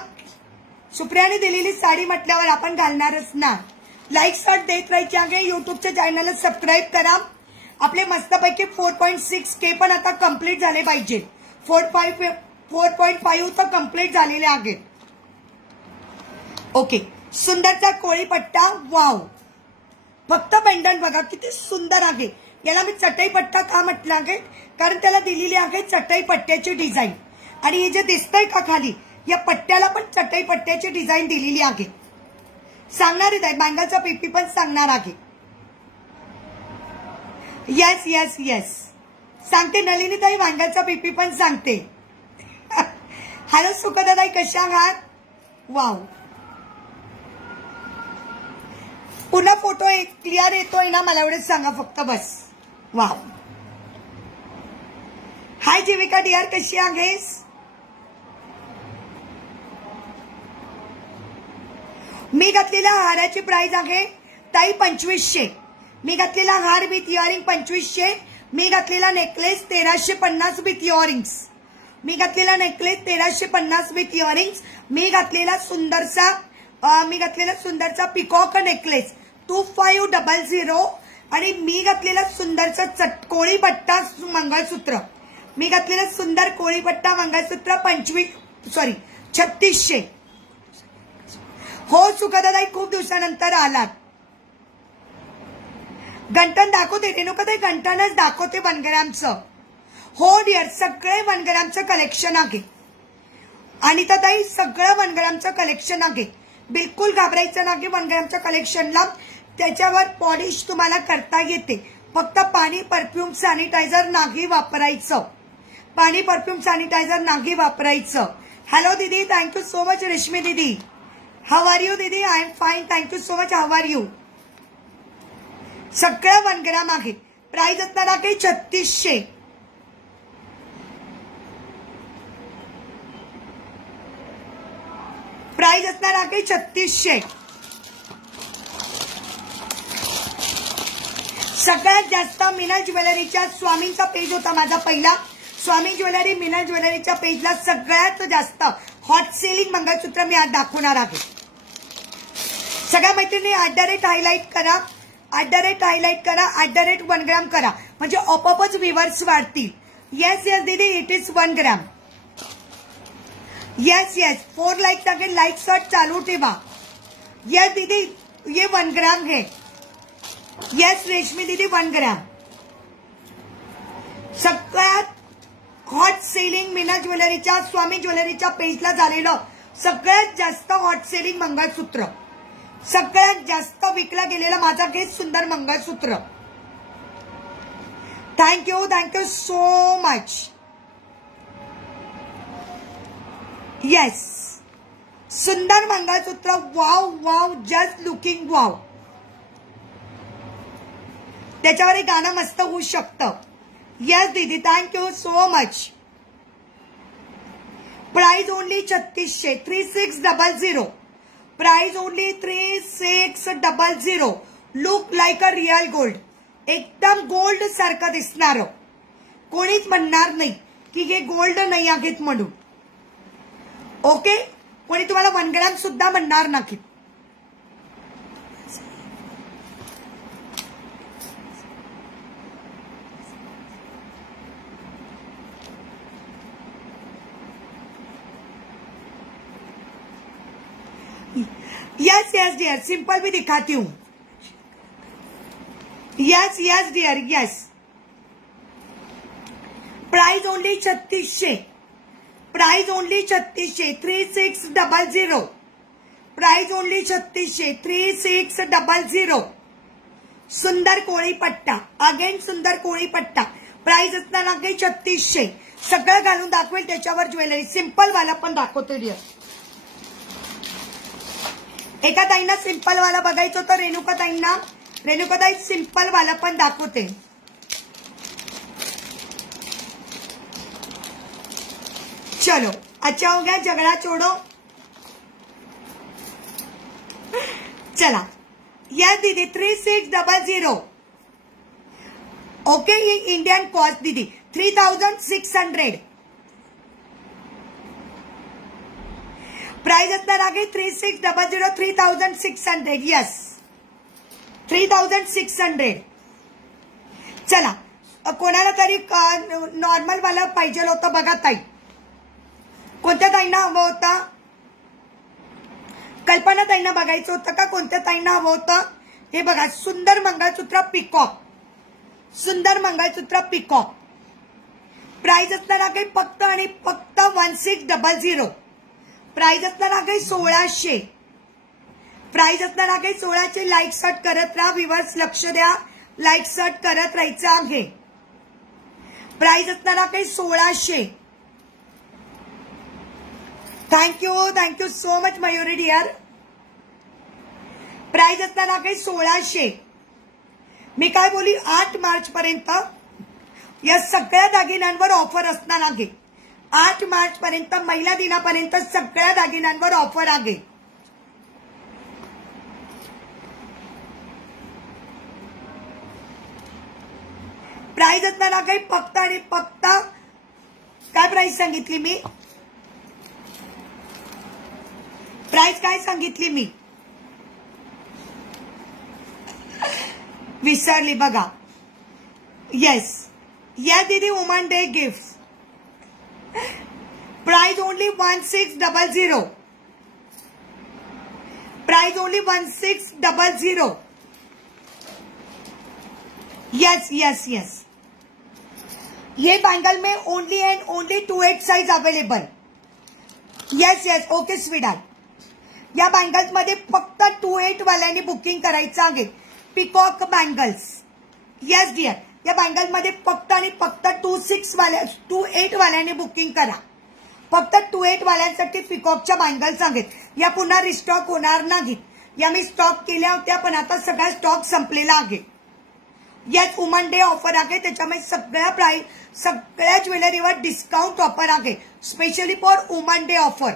सुप्रियाने दिलेली साडी म्हटल्यावर आपण घालणारच ना. लाईक शॉट देत राहायची आहे. युट्यूबच्या चॅनलला सबस्क्राईब करा. आपले मस्तपैकी 4.6K पण आता कंप्लीट झाले पाहिजे. 4.5 तर कंप्लीट झालेले आहेत. ओके. सुंदरचा कोळी पट्टा. वाव. फक्त पेंडंट बघा किती सुंदर आहे. याला मी चटई पट्टा का म्हटलं आहे, कारण त्याला दिलेली आहे चटई पट्ट्याची डिझाईन. आणि हे जे दिसतंय का खाली, या पट्ट्याला पण चटई पट्ट्याची डिझाईन दिलेली आहे. सांगणारच आहे. बँगलचा पीपी पण सांगणार आहे. Yes yes yes. सांगते नलिनी ताई. बँगलचा पीपी पण सांगते. हॅलो सुखदाताई कशा आहात. वाव. पुन्हा फोटो क्लिअर येतोय ना, मला एवढंच सांगा फक्त बस. वाव. हाय जीविका डिअर, कशी आहेस? मी घातलेल्या हाराची प्राइस आहे ताई 2500. मी घातलेला हार विथ इयरिंग 2500. मी घातलेला नेकलेस 1350 विथ इयरिंग्स. मी घातलेला नेकलेस 1350 विथ इयरिंग्स. मी घातलेला सुंदरचा पिकॉक नेकलेस 2500. आणि मी घातलेला सुंदरचा कोळी पट्टा मंगळसूत्र. मी घातलेला सुंदर कोळी पट्टा मंगळसूत्र 3600. हो सुखदाताई, खूप दिवसानंतर आलात. गंठन दाखवते रेणुकाताई, गंठनच दाखवते 1 ग्रॅमचं. हो डिअर, सगळे 1 ग्रॅमचं कलेक्शन आहे. अनिताताई, सगळं 1 ग्रॅमचं कलेक्शन आहे. बिलकुल घाबरायचं नाही 1 ग्रॅमच्या कलेक्शनला. त्याच्यावर पॉलिश तुम्हाला करता येते. फक्त पाणी, परफ्यूम, सॅनिटायझर नाही वापरायचं. पाणी, परफ्यूम, सॅनिटायझर नाही वापरायचं. हॅलो दीदी, थँक्यू सो मच. रेशमी दीदी, हाऊ आर यू दीदी? I am fine, thank you so much. How are you? सगळं 1 ग्रॅम आहे. प्राइस असणार आहे 3600. प्राइस असणार आहे 3600. सगळ्यात जास्त मिनल ज्वेलरीच्या स्वामींचा पेज होता माझा पहिला. स्वामी ज्वेलरी, मिनल ज्वेलरीच्या पेजला सगळ्यात जास्त हॉट सेलिंग मंगळसूत्र मी आज दाखवणार आहे. सगळ्या मैत्रिणी @हायलाइट करा, @हायलाइट करा, @1 ग्रॅम करा, म्हणजे आपोआपच व्ह्यूअर्स वाढतील. येस येस दीदी, it is 1 gram. Yes yes, 4 likes आगे लाइक सर्च चालू ठेवा. यस दीदी, ये 1 ग्रॅम है. येस रेशमी दीदी, 1 ग्रॅम. सगळ्यात हॉट सेलिंग मिनल ज्वेलरीच्या, स्वामी ज्वेलरीच्या पेजला झालेलं सगळ्यात जास्त हॉट सेलिंग मंगळसूत्र, सगळ्यात जास्त विकला गेलेला माझा केस सुंदर mangalsutra. Thank you, thank you so much. Yes, सुंदर mangalsutra. Wow wow, just looking wow. त्याच्यावर एक गाणं मस्त होऊ शकतं. येस दीदी, thank you so much. Price only 3600. 3600. Price only 3600. Look like a real gold. एकदम गोल्ड सारखं दिसणार. कोणीच म्हणणार नाही की हे गोल्ड नाही आहेत म्हणून. ओके, कोणी तुम्हाला 1 ग्रॅम सुद्धा म्हणणार नाही. यस यस डियर, सिंपल भी दिखाती हूं. Yes yes dear, yes. Price only 3600. Price only 3600. 3600. Price only 3600. 3600. सुंदर कोळी पट्टा, अगेन सुंदर कोळी पट्टा. प्राइस असणार आहे 3600. सगळं घालून दाखवेल त्याच्यावर ज्वेलरी. सिंपल वाला पण दाखवतो डियर. एका ताईंना सिंपल वाला बघायचं होतं, रेणुका ताईंना. रेणुकाताई, सिंपल वाला पण दाखवते. चलो, अच्छा हो गया, झगड़ा छोड़ो. चला, यस दीदी, 3600. ओके, ये इंडियन कॉस्ट दीदी 3600. प्राइस असणार आहे 3600. 3600. यस, 3600. चला, कोणाला तरी नॉर्मल वाला पाहिजे होतं बघा ताई. कोणत्या ताईंना हवं होतं? कल्पना ताईंना बघायचं होतं का? कोणत्या ताईंना हवं होतं? हे बघा, सुंदर मंगळसूत्र पिकॉक. सुंदर मंगळसूत्र पिकॉक. प्राइस असणार आहे फक्त आणि फक्त 1600. प्राइस असणार आहे 1600. प्राइस असणार आहे 1600. लाईक सर्च करत राहा व्ह्यूअर्स, लक्ष द्या. लाईक सर्च करत राहायचं आहे. प्राइस असणार आहे 1600. Thank you, thank you so much Mayuri dear. Price price असणार आहे 1600. मी काय बोली 8 मार्च पर्यंत या सगळ्या दागिन्यांवर ऑफर असणार आहे. 8 मार्च पर्यंत महिला दिनापर्यंत सगळ्या दागिन्यांवर ऑफर आहे. प्राइस असणार आहे फक्त आणि फक्त काय प्राइस सांगितली मी, प्राइस काय सांगितली मी विसरली बघा. येस या दीदी woman day gift price only 1600. Price only 1600. Yes yes yes. ये बैंगल में only and only 2/8 size available. Yes yes okay sweetheart. या बँगल्स मध्ये फक्त 2/8 वाल्यांनी बुकिंग करायचं आहे. Peacock bangles. Yes dear. या बँगल मध्ये फक्त आणि फक्त 2/8 वाल्यांनी बुकिंग करा. फक्त 2/8 वाल्यांसाठी पिकॉकच्या बँगल्स आहेत. या पुन्हा रिस्टॉक होणार नाहीत. या मी स्टॉक केल्या होत्या पण आता सगळा स्टॉक संपलेला आहे. याच वुमन डे ऑफर आहे. त्याच्यामुळे सगळ्या ज्वेलरीवर डिस्काउंट ऑफर आहे. Specially for woman day offer.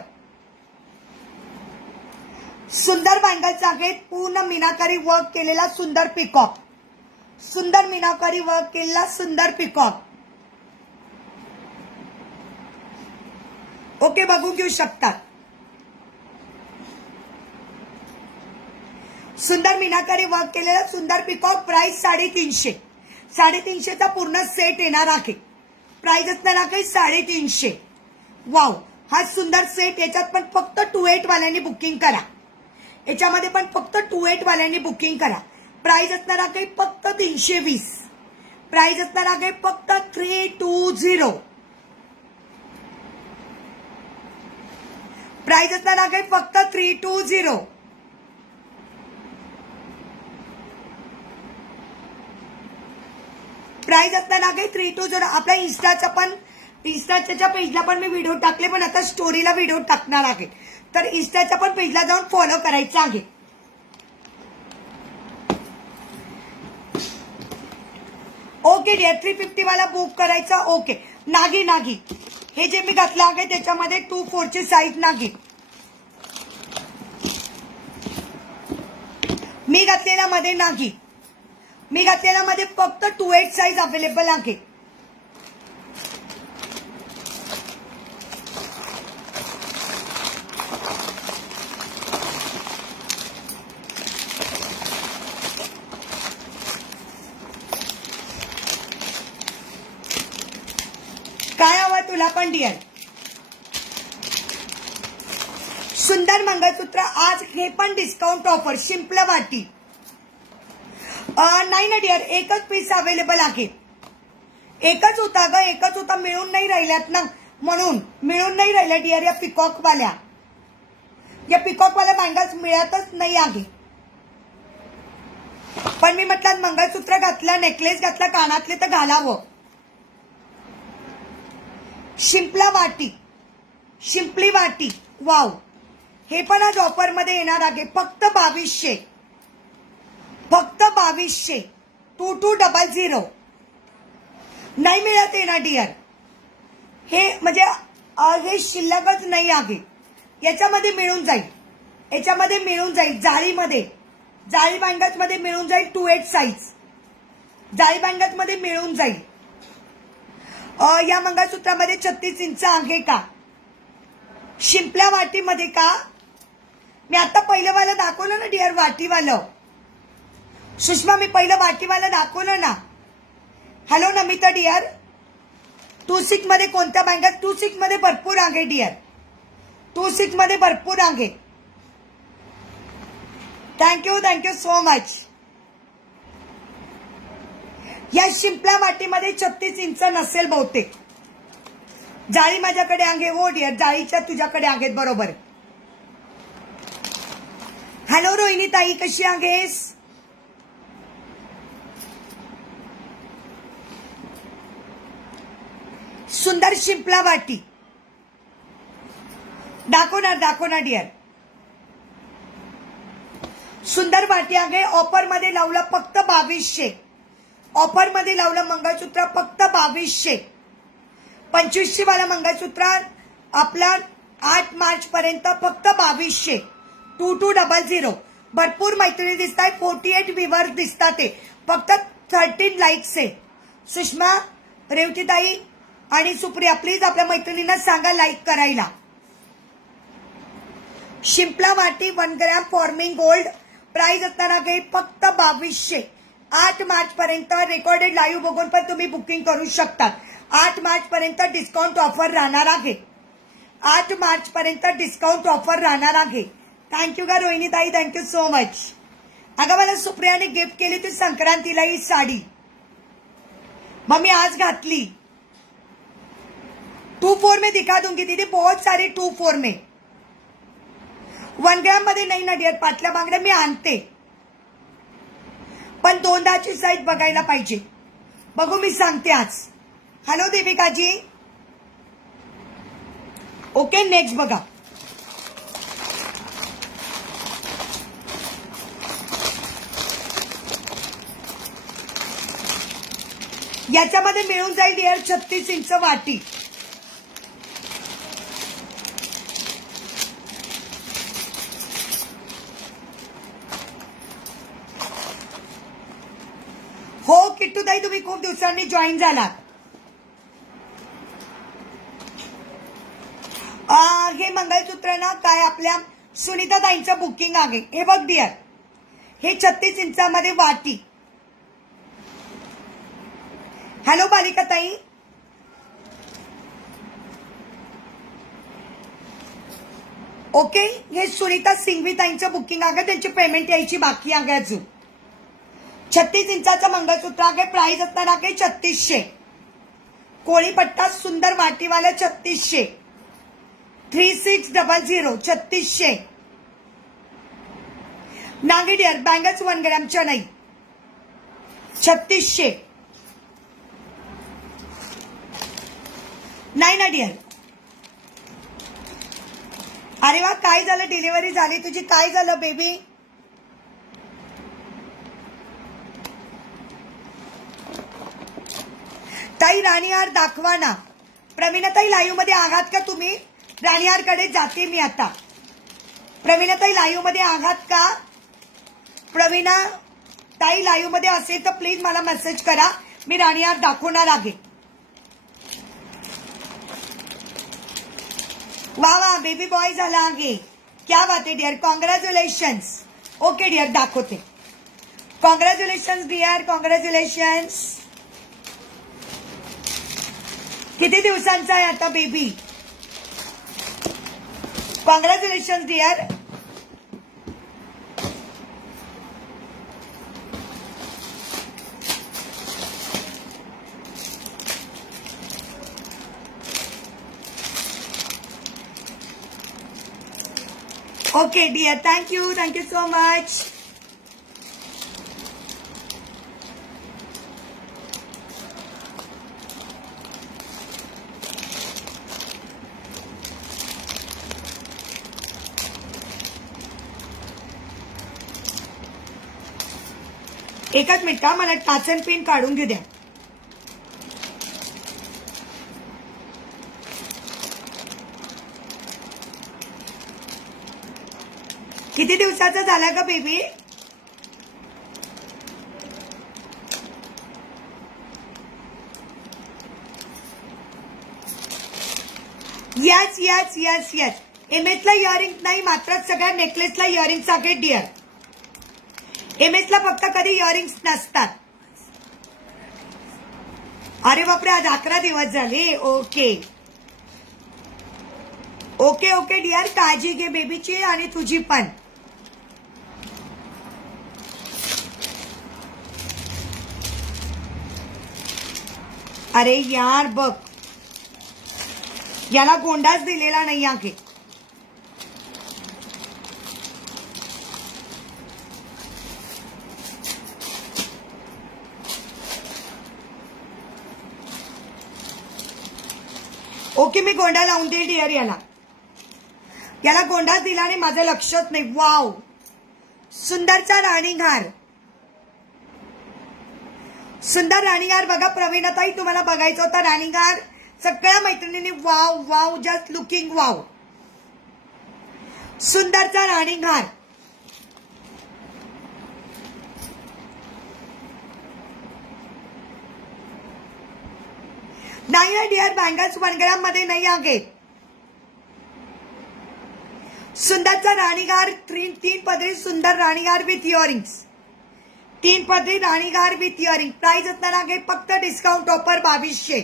सुंदर बँगल्स आहेत. पूर्ण मीनाकारी वर्क केलेला सुंदर पिकॉक. सुंदर मीनाकारी वर्क केलेला सुंदर पिकॉक. ओके बघू घेऊ शकतात. सुंदर मीनाकारी वर्क केलेला सुंदर पिकॉक. प्राइस 350. 350चा पूर्ण सेट येणार आहे. प्राइस असणार आहे 350. वाव हा सुंदर सेट. याच्यात पण फक्त 2/8 वाल्यांनी बुकिंग करा. याच्यामध्ये पण फक्त 2/8 वाल्यांनी बुकिंग करा. प्राइस असणार आहे फक्त 320. प्राइस असणार आहे फक्त 320. प्राइस असणार आहे फक्त 320. प्राइस असणार आहे 320. आपल्या इंस्टाच्या पेजला पण मी व्हिडिओ टाकले पण आता स्टोरीला व्हिडिओ टाकणार आहे. तर इंस्टाच्या पण पेजला जाऊन फॉलो करायचं आहे. ओके डिअर 350 वाला बुक करायचा. ओके नागी नागी हे जे मी घातलं आहे त्याच्यामध्ये 2/4 ची साईज नागी. मी घातलेल्या मध्ये नागी. मी घातलेल्या मध्ये फक्त 2/8 साईज अवेलेबल आहे. काय हवं तुला पण डिअर. सुंदर मंगळसूत्र आज हे पण डिस्काउंट ऑफर. शिंपलं वाटी नाही ना डिअर एकच पीस अवेलेबल आहे. एकच होता ग. एकच होता. मिळून नाही राहिल्यात ना म्हणून मिळून नाही राहिल्या डिअर. या पिकॉकवाल्या बँगल्स मिळतच नाही आहे. पण मी म्हटलं मंगळसूत्र घातलं नेकलेस घातला कानातले तर घालावं. शिंपला वाटी. शिंपली वाटी. वाव हे पण आज ऑफर मध्ये येणार आहे. फक्त 2200. फक्त 2200. 2200. नाही मिळत आहे ना डिअर. हे म्हणजे हे शिल्लकच नाही आहे. याच्यामध्ये मिळून जाईल. याच्यामध्ये मिळून जाईल. जाळीमध्ये जाळी बँगल्स मध्ये मिळून जाईल 2/8 साईज. जाळी बँगल्स मध्ये मिळून जाईल. या मंगळसूत्रामध्ये 36 इंच आहे का शिंपल्या वाटीमध्ये का. मी आता पहिलं वाला दाखवलं ना डिअर वाटीवालं. सुषमा मी पहिलं वाटीवाला दाखवलं ना. Hello Namita dear. 26 मध्ये कोणत्या बँगल्स. 26 मध्ये भरपूर आहे डिअर. 26 मध्ये भरपूर आहे. Thank you so much. या शिंपल्या वाटीमध्ये 36 इंच नसेल बहुतेक. जाळी माझ्याकडे आहे. हो डिअर जाळीच्या तुझ्याकडे आहेत बरोबर. हॅलो रोहिणी ताई कशी आहेस. सुंदर शिंपला वाटी दाखवणार डिअर. सुंदर वाटी आहे. ऑफर मध्ये लावलं फक्त 2200. ऑफर मध्ये लावलं मंगळसूत्र फक्त 2200. 2500 वाला मंगळसूत्र आपला 8 मार्च पर्यंत फक्त 2200. 2200. भरपूर मैत्रिणी दिसतात. 48 व्ह्यूअर्स दिसतात. ते फक्त 13 लाईक्स आहे. सुषमा, रेवतीताई आणि सुप्रिया प्लीज आपल्या मैत्रिणींना सांगा लाईक करायला. शिंपला वाटी 1 ग्रॅम फॉर्मिंग गोल्ड प्राइस असताना काही फक्त 2200. 8 मार्च पर्यंत रेकॉर्डेड लाईव्ह बघून पण तुम्ही बुकिंग करू शकता. 8 मार्च पर्यंत डिस्काउंट ऑफर राहणार आहे. 8 मार्च पर्यंत डिस्काउंट ऑफर राहणार आहे. थँक्यू का रोहिणीताई, थँक्यू सो मच. अगं मला सुप्रियाने गिफ्ट केली ती संक्रांतीला ही साडी, मग मी आज घातली. 2-4 में दिखा दूंगी दीदी, बहुत सारी 2-4 में. 1 ग्रॅम मध्ये नाही ना डिअर. पाटल्या बांगड्या मी आणते पण 2ची साईज बघायला पाहिजे. बघू मी सांगते आज. हॅलो देविकाजी. ओके नेक्स्ट बघा. याच्यामध्ये मिळून जाईल डिअर 36 इंच वाटी. हो किट्टूताई, तुम्ही खूप दिवसांनी जॉईन झालात. हे मंगळसूत्र ना काय आपल्या सुनीताताईंचं बुकिंग आहे. हे बघ डिअर, हे 36 इंचामध्ये वाटी. हॅलो बालिकाताई. ओके, हे सुनीता सिंघवीताईंचं बुकिंग आहे. त्यांची पेमेंट यायची बाकी आहे अजून. 36 इंचाचं मंगळसूत्र आहे. प्राइस असणार आहे 3600. कोळीपट्टा सुंदर वाटीवाला 3600. 3600 3600. नागे डिअर बँगल्स 1 ग्रॅमच्या नाही. 3600 नाही ना डिअर. अरे वा, काय झालं, डिलिव्हरी झाली तुझी, काय झालं बेबी? ताई राणीहार दाखवा ना. प्रवीणाताई लाईव्ह मध्ये आहात का तुम्ही? राणीहार कडे जाते मी आता. प्रवीणाताई लाईव्ह मध्ये आहात का? प्रवीणा ताई लाईव्ह मध्ये असेल तर प्लीज मला मेसेज करा, मी राणीहार दाखवणार आहे. वा वा, बेबी बॉय झाला आहे. क्या बात आहे डिअर, कॉंग्रॅच्युलेशन्स. ओके डिअर, दाखवते. Congratulations dear, congratulations. किती दिवसांचा आहे आता baby? Congratulations dear. Okay dear, thank you so much. एकच मिनिट, मला टाचन पिन काढून घेऊ द्या. किती दिवसाचा झाला का baby? Yes yes yes yes. एमएसला इयरिंग नाही, मात्र सगळ्या नेकलेसला इयरिंग्स आहेत डिअर. एमएसला फक्त कधी इयरिंग्स नसतात. अरे बापरे, आज 11 दिवस झाले. ओके ओके ओके डिअर, काळजी घे बेबीची आणि तुझी पण. अरे यार बघ, याला गोंडाच दिलेला नाही आहे. ओके, मी गोंडा लावून दे डिअर. याला गोंडाच दिला आणि माझं लक्षच नाही. वाव, सुंदरचा राणीहार, सुंदर राणीहार बघा. प्रवीणाताई तुम्हाला बघायचा होता राणीहार. सगळ्या मैत्रिणींनी wow wow, just looking wow. सुंदरचा राणीहार. नहीं है डियर, बैंगल्स 1 ग्राम मध्ये नहीं आगे. सुंदरचा राणीहार, तीन पदरी सुंदर राणीहार विथ इयरिंग्स. 3 पदरी राणीहार विथ इयरिंग. प्राइस असणार आहे फक्त डिस्काउंट ऑफर 2200.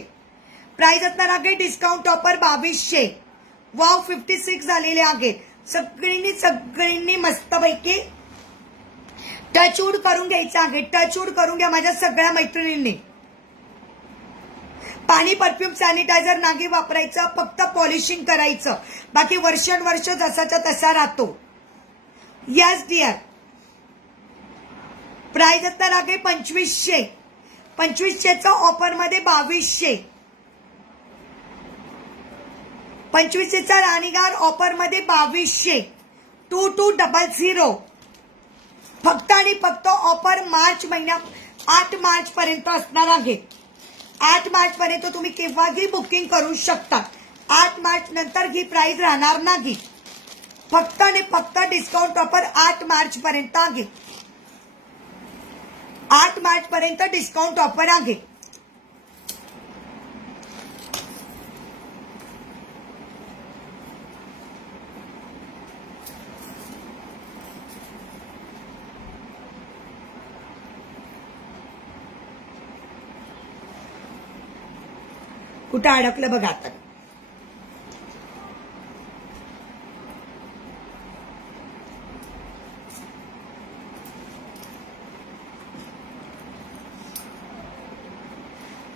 प्राइस असणार आहे डिस्काउंट ऑफर 2200. वाव 56 झालेले आहे. सगळ्यांनी मस्तपैकी टचवूड करून घ्यायचं आहे. टचवूड करून घ्या माझ्या सगळ्या मैत्रिणींनी. पाणी, परफ्यूम, सॅनिटायझर नाही वापरायचं, फक्त पॉलिशिंग करायचं. बाकी वर्षानुवर्ष जसाचा तसा राहतो. Yes dear. प्राइस असणार आहे 2500. 2500चा ऑफर मध्ये 2200. 2500चा राणीहार ऑफर मध्ये 2200. 2200. फक्त आणि फक्त ऑफर मार्च महिन्यात 8 मार्च पर्यंत असणार आहे. 8 मार्च पर्यंत तुम्ही केव्हाही बुकिंग करू शकता. 8 मार्च नंतर ही प्राइस राहणार नाही. फक्त आणि फक्त डिस्काउंट ऑफर 8 मार्च पर्यंत आहे. 8 मार्च पर्यंत डिस्काउंट ऑफर आहे. कुठं अडकलं बघा आता.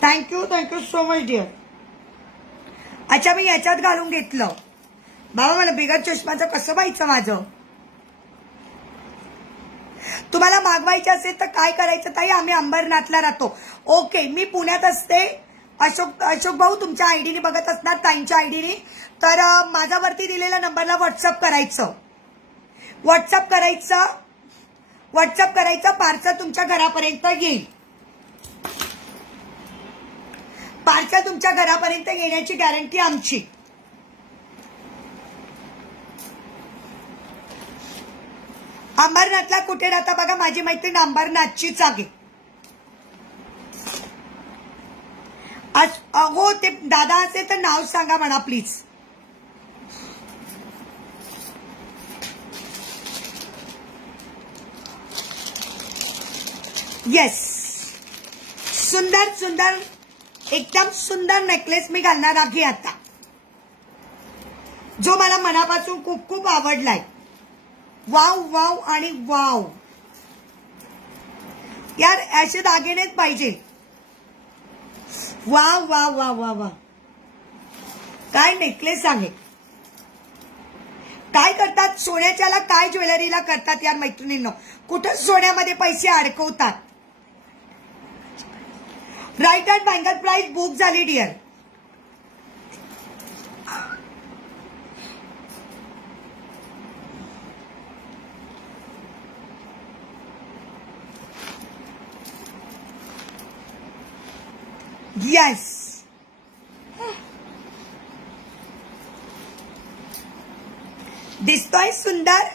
Thank you so much dear. अच्छा, मी याच्यात घालून घेतलं. बाबा मला बिगर चष्माचं कसं व्हायचं माझं. तुम्हाला मागवायचे असेल तर काय करायचं ताई, आम्ही अंबरनाथला राहतो. ओके, मी पुण्यात असते. अशोक भाऊ तुमच्या आयडीने बघत असणार, ताईंच्या आयडीने. तर माझा वरती दिलेल्या नंबरला व्हॉट्सअप करायचं. व्हॉट्सअप करायचं. पार्सल तुमच्या घरापर्यंत येईल. पार्सल तुमच्या घरापर्यंत येण्याची गॅरंटी आमची. अंबरनाथला कुठे राहता बघा, माझी मैत्रीण अंबरनाथचीच आहे. हो, ते दादा असेल तर नाव सांगा म्हणा प्लीज. येस, सुंदर एकदम सुंदर नेकलेस मी घालणार आहे आता, जो मला मनापासून खूप खूप आवडलाय. वाव वाव आणि वाव यार, असे दागिनेच पाहिजे. Wow wow wow wow wow, काय नेकलेस आहे. काय करतात सोन्याच्याला, काय ज्वेलरीला करतात यार मैत्रिणींनो. कुठं सोन्यामध्ये पैसे अडकवतात. Right and bangle price book झाली डिअर. येस, दिसतोय सुंदर.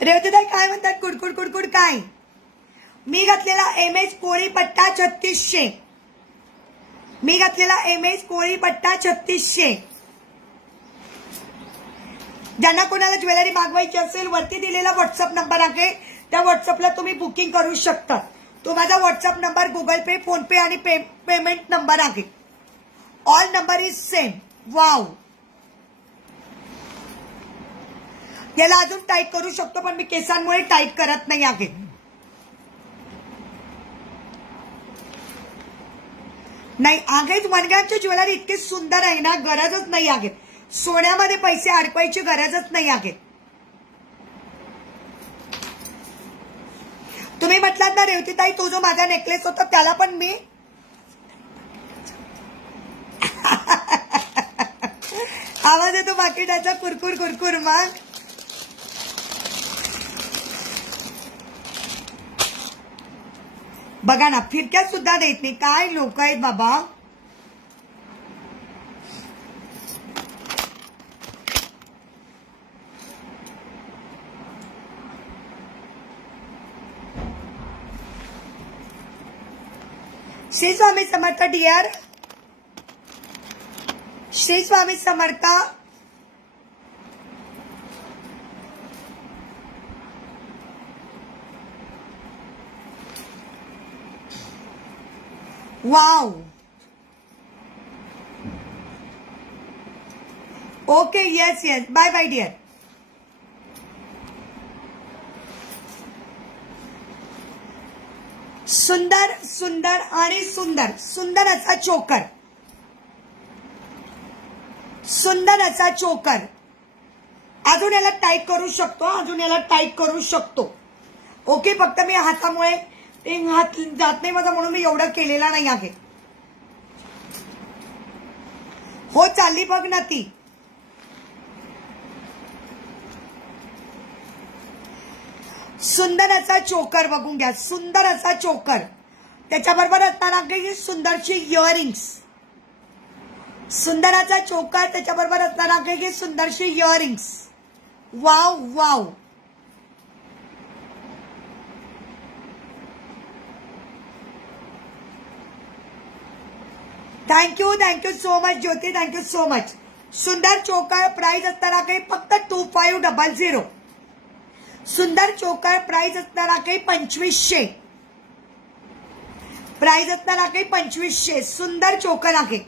रेवतीताई काय म्हणतात, कुडकुड कुडकुड काय. मी घातलेला MS कोळी पट्टा 3600. मी घातलेला MS कोळी पट्टा 3600. ज्यांना कोणाला ज्वेलरी मागवायची असेल वरती दिलेला व्हॉट्सअप नंबर आहे, त्या व्हॉट्सअपला तुम्ही बुकिंग करू शकता. तो माझा व्हॉट्सअप नंबर, गुगल पे, फोन पे आणि पेमेंट नंबर आहे. All number is same. Wow, याला अजून टाईप करू शकतो पण मी केसांमुळे टाईप करत नाही आहे. नाही आगेच वनग्रामची ज्वेलरी इतकी सुंदर आहे ना, गरजच नाही आहे. सोन्यामध्ये पैसे अडकवायची गरजच नाही आहे. तुम्ही म्हटलात ना रेवतीताई, तो जो माझा नेकलेस होता त्याला पण मी आवाज येतो बाकी त्याचा कुरकुर कुरकुर. मग बघा ना, फिरक्या सुद्धा देत नाही. काय लोक आहेत बाबा. Shri Swami Samarth dear. Shri Swami Samarth. Wow. Okay, yes yes, bye bye dear. सुंदर सुंदर आणि सुंदर. सुंदर असा चोकर. सुंदर असा चोकर. अजून याला टाईट करू शकतो. अजून याला टाईट करू शकतो. ओके, फक्त मी हातामुळे हात जात नाही माझा म्हणून मी एवढं केलेला नाही आहे. हो, चालली बघ ना ती. सुंदर असा चोकर बघून घ्या. सुंदर असा चोकर. त्याच्याबरोबर असताना काही सुंदरची इयरिंग्स. सुंदराचा चोकर त्याच्याबरोबर असताना काही सुंदरशी earrings. Wow wow. Thank you so much Jyoti. Thank you so much. सुंदर चोकर प्राइस असताना काही फक्त 2500. सुंदर चोकर प्राइस असताना काही 2500. प्राइस असताना काही 2500. सुंदर चोकर आहे.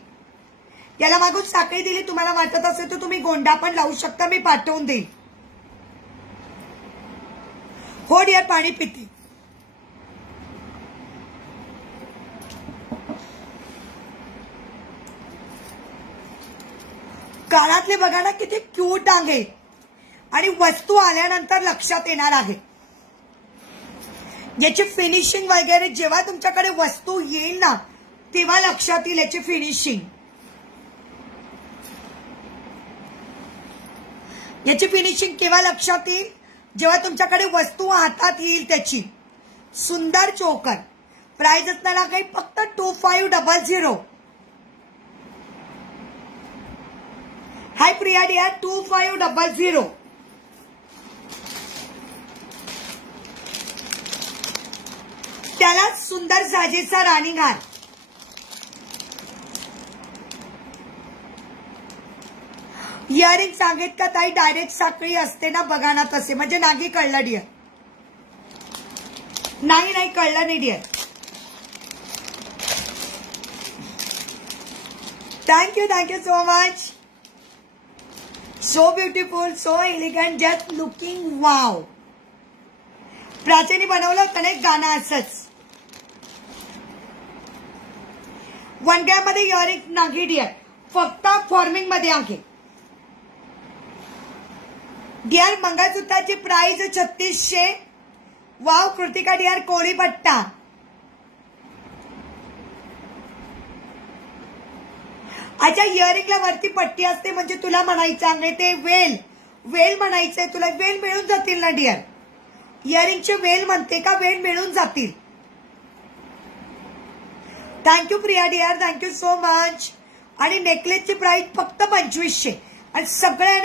याला मागून साखळी दिली. तुम्हाला वाटत असेल तर तुम्ही गोंडा पण लावू शकता. मी पाठवून देईल. हो डिअर, पाणी पिते. कानातले बघा ना किती क्यूट आहे. आणि वस्तू आल्यानंतर लक्षात येणार आहे. याची फिनिशिंग वगैरे जेव्हा तुमच्याकडे वस्तू येईल ना तेव्हा लक्षात येईल याची फिनिशिंग. याची फिनिशिंग केव्हा लक्षात येईल? जेव्हा तुमच्याकडे वस्तू हातात येईल त्याची. सुंदर चोकर. प्राइस असताना काही फक्त 2500. हाय प्रिया डियर. 2500. त्याला सुंदर साजेचा राणीहार. इयरिंग सांगेत का ताई? डायरेक्ट साखळी असते ना, बघा ना तसे. म्हणजे नाही कळलं डियर. नाही कळलं नाही dear. Thank you so much. So beautiful, so elegant, just looking wow. प्राचीने बनवलं होतं ना एक गाणं असंच. 1 ग्रॅममध्ये इयरिंग नाही डियर. फक्त फॉर्मिंग मध्ये आहे डियर. मंगळसूत्राची प्राइस 3600. Wow Kritika dear. कोळी पट्टा. अच्छा, इयरिंगला वरती पट्टी असते म्हणजे तुला म्हणायचं आहे ते वेल. वेल म्हणायचंय तुला. वेल मिळून जातील ना डियर. इयरिंगचे वेल म्हणते का? वेल मिळून जातील. Thank you Priya dear. Thank you so much. आणि नेकलेसची प्राइस फक्त 2500. आणि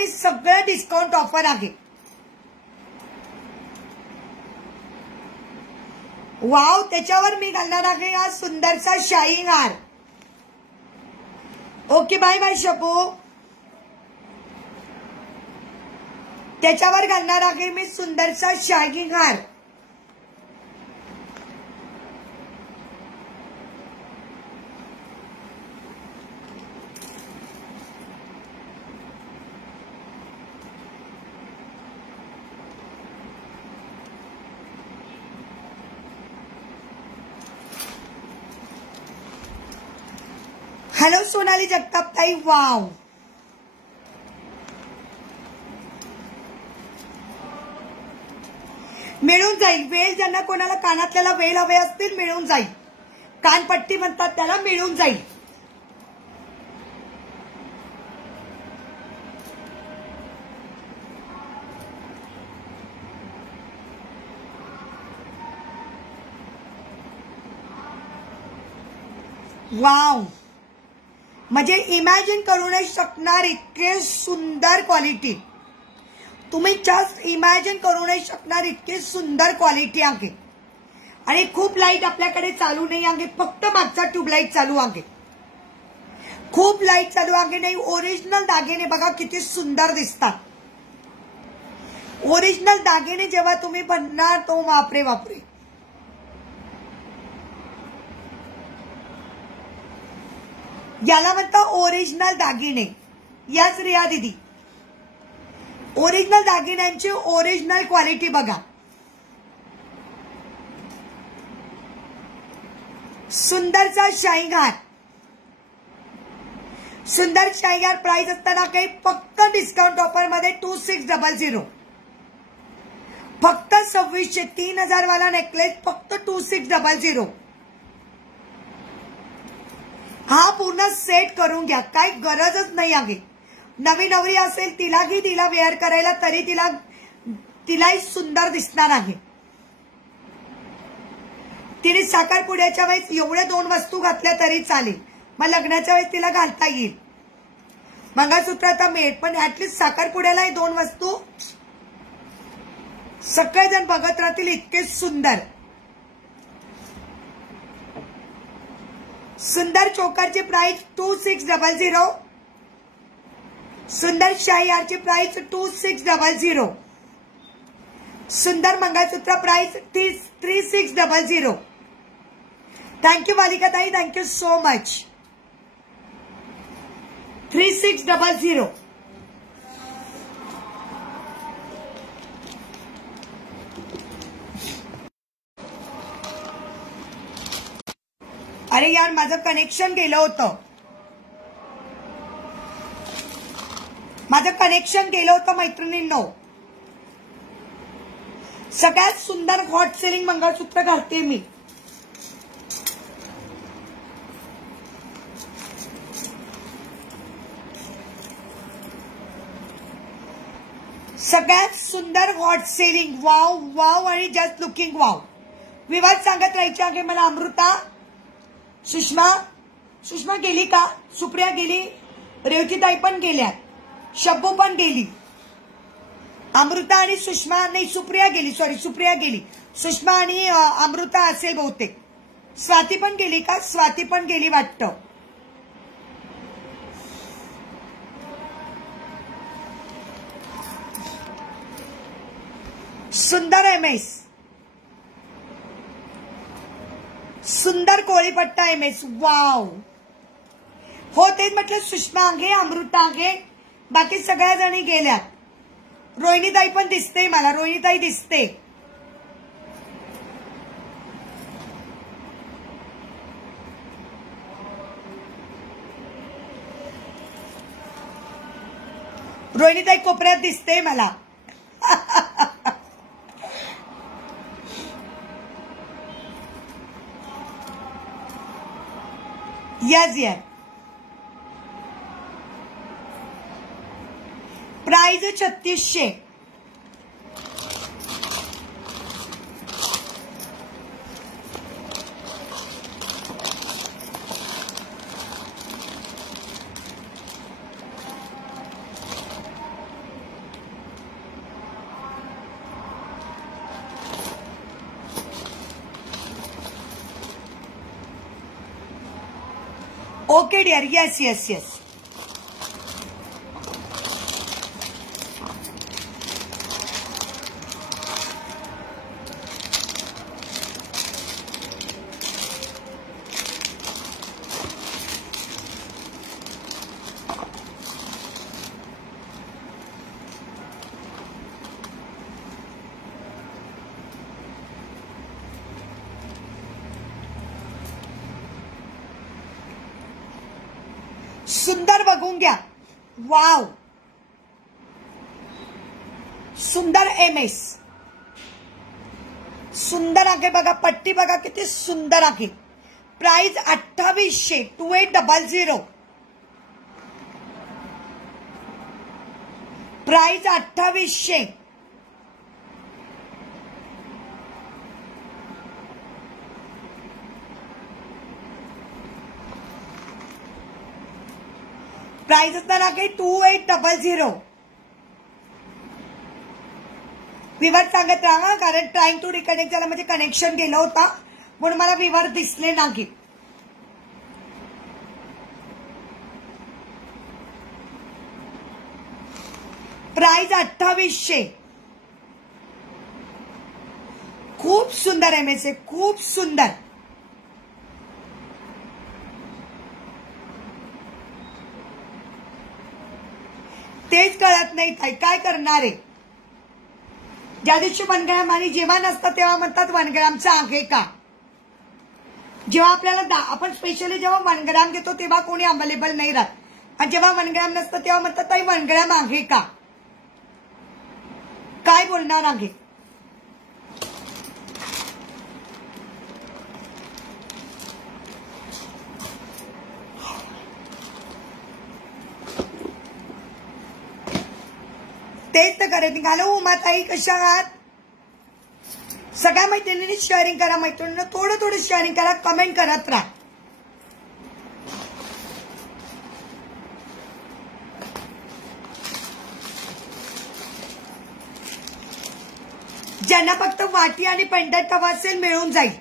सगळं डिस्काउंट ऑफर आहे. वाव. त्याच्यावर मी घालणार आहे हा सुंदरसा शाईन हार. ओके, बाय बाय शपू. त्याच्यावर घालणार आहे मी सुंदरसा शाईन हार. हॅलो सोनाली जगताप ताई. वाव. मिळून जाईल. वेल ज्यांना कोणाला कानातल्याला वेल हवे असतील मिळून जाईल. कानपट्टी म्हणतात त्याला. मिळून जाईल. वाव, म्हणजे इमॅजिन करू नाही शकणार इतके सुंदर क्वालिटी. तुम्ही जस्ट इमॅजिन करू नाही शकणार इतके सुंदर क्वालिटी आहे. आणि खूप लाईट आपल्याकडे चालू नाही आहे, फक्त मागचा ट्यूबलाईट चालू आहे. खूप लाईट चालू आहे नाही. ओरिजिनल दागिने बघा किती सुंदर दिसतात. ओरिजिनल दागिने जेव्हा तुम्ही बनणार तो बापरे बापरे. याला म्हणतात ओरिजिनल दागिने. याच रिया दिदी, ओरिजिनल दागिन्यांची ओरिजिनल क्वालिटी बघा. सुंदरचा शाईघाट, सुंदर शाईघाट प्राइस असताना काही फक्त डिस्काउंट ऑफर मध्ये 2600. फक्त 2600. 3000 वाला नेकलेस फक्त 2600. हा पूर्ण सेट करून घ्या, काही गरजच नाही आहे. नवी नवरी असेल तिलाही तिला वेअर करायला तरी तिलाही सुंदर दिसणार आहे. तिने साखरपुड्याच्या वेळेस एवढे 2 वस्तू घातल्या तरी चालेल, मग लग्नाच्या वेळेस तिला घालता येईल. मंगळसूत्र आता मिळेल, पण ऍटलीस्ट साखरपुड्याला 2 वस्तू सगळेजण बघत राहतील इतके सुंदर. सुंदर चोकरची प्राइस 2600. सुंदर शाहीहारची प्राइस 2600. सुंदर मंगळसूत्र प्राइस 3600. थँक्यू मालिका ताई, थँक्यू सो मच. 3600. अरे यार माझं कनेक्शन गेलं होतं. माझं कनेक्शन गेलं होतं मैत्रिणींनो. सगळ्यात सुंदर हॉट सेलिंग मंगळसूत्र घालते मी. सगळ्यात सुंदर हॉट सेलिंग. वाव वाव आणि जस्ट लुकिंग वाव. विवाद सांगत राहायचे आहे मला. अमृता, सुषमा गेली का? सुप्रिया गेली, रेवतीताई पण गेल्या, शब्बू पण गेली. अमृता आणि सुषमा नाही, सुप्रिया गेली. सॉरी, सुप्रिया गेली. सुषमा आणि अमृता असेल बहुतेक. स्वाती पण गेली का? स्वाती पण गेली वाटतं. सुंदर एमएस, सुंदर कोळीपट्टा एमएस. वाव. हो तेच म्हटलं. सुषमा आहे, अमृता आहे, बाकी सगळ्या जणी गेल्यात. रोहिणीताई पण दिसते मला. रोहिणीताई दिसते. रोहिणीताई कोपऱ्यात दिसते मला. यस यार. Price 3600. Okay dear. Yes yes yes. सुंदर बघून घ्या. वाव. सुंदर एमएस. सुंदर आहे बघा. पट्टी बघा किती सुंदर आहे. प्राइस 2800. 2800. प्राइस 2800. प्राइस असणार आहे 2800. विवर सांगत राहा कारण ट्राईंग टू रिकनेक्ट झाला म्हणजे कनेक्शन गेलं होता म्हणून मला विवर दिसले नाही. प्राइस 2800. खूप सुंदर एमएस आहे, खूप सुंदर. तेच कळत नाही काय करणार आहे. ज्या दिवशी 1 ग्रॅम आणि जेव्हा नसतं तेव्हा म्हणतात 1 ग्रॅमचं आहे का. जेव्हा आपल्याला आपण स्पेशली जेव्हा 1 ग्रॅम घेतो तेव्हा कोणी अवेलेबल नाही राहत आणि जेव्हा 1 ग्रॅम नसतं तेव्हा म्हणतात ताई 1 ग्रॅम आहे का. काय बोलणार आहे. तेच तर करत निघालो. उमाताई कशा आहात. सगळ्या मैत्रिणींनी शेअरिंग करा. मैत्रिणींना थोडं थोडं शेअरिंग करा, कमेंट करत राहा. ज्यांना फक्त वाटी आणि पेंडंट हवा असेल मिळून जाईल.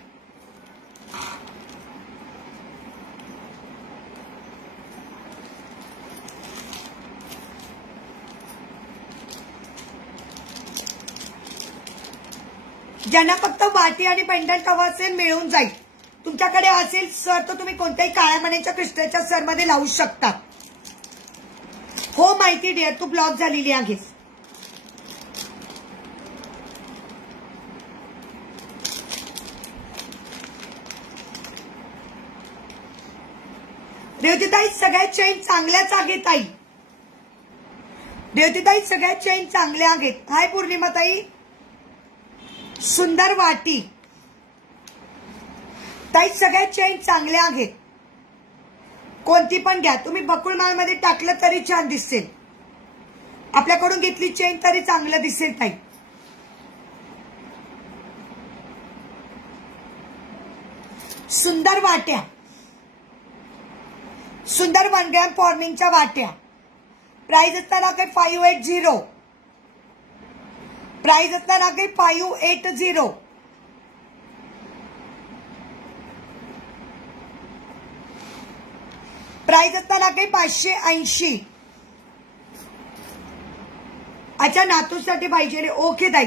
ज्यांना फक्त वाटी आणि पेंडंट हवा असेल मिळून जाईल. तुमच्याकडे असेल सर तर तुम्ही कोणत्याही काळ्या मण्याच्या क्रिस्टलच्या सर मध्ये लावू शकता. हो माहिती डिअर, तू ब्लॉक झालेली आहेस. रेवतीताई सगळ्या चेन चांगल्याच आहेत ताई. रेवतीताई सगळ्या चेन चांगल्या आहेत. हाय पौर्णिमाताई. सुंदर वाटी ताई, सगळ्या चेन चांगल्या आहेत. कोणती पण घ्या तुम्ही. बकुळमाळ मध्ये टाकलं तरी छान दिसेल. आपल्याकडून घेतली चेन तरी चांगलं दिसेल ताई. सुंदर वाट्या, सुंदर 1 ग्रॅम फॉर्मिंगच्या वाट्या. प्राइस असताना काही 580. प्राइस असताना काही 580. प्राइस असताना काही 580. अच्छा नातूसाठी पाहिजे. ओके ताई.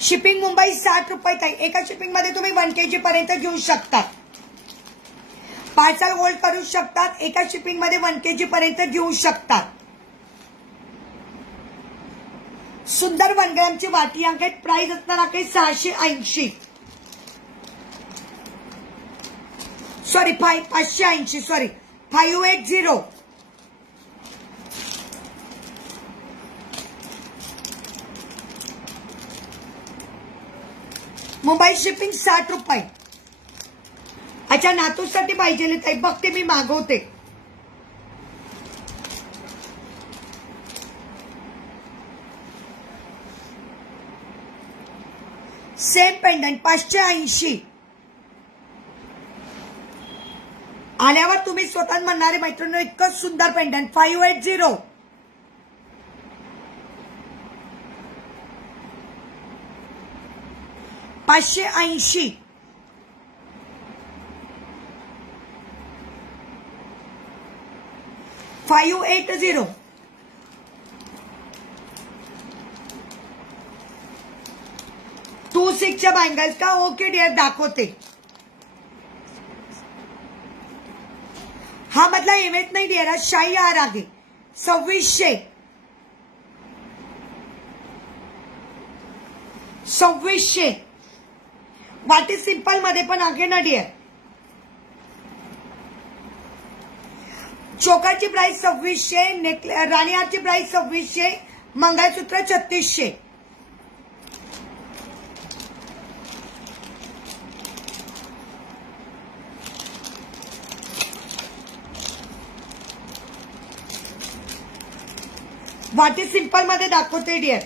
शिपिंग मुंबई 60 रुपये ताई. एका शिपिंग मध्ये तुम्ही 1 kg पर्यंत घेऊ शकता. पार्सल होल्ड करू शकतात. एका शिपिंग मध्ये 1 kg पर्यंत घेऊ शकतात. सुंदर 1 ग्रॅमची वाटी आहे. प्राइस असताना काही 680. सॉरी 580. सॉरी 580. मुंबई शिपिंग 60 रुपये. अच्छा नातूसाठी पाहिजे ताई. बघते मी मागवते. Same pendant 580. आल्यावर तुम्ही स्वतः म्हणणारे मैत्रिणी इतकं सुंदर पेंडंट 580. 580. $580. टू 6च्या बँगल्स का. ओके डिअर दाखवते. हा मधला इमेज नाही डिअर. शाही हार आहे 2600. 2600. वाटी सिंपल मध्ये पण आहे ना डिअर. चोकाची प्राइस 2600. राणीहारची प्राइस 2600. मंगळसूत्र 3600. वाटी सिंपल मध्ये दाखवते डिअर.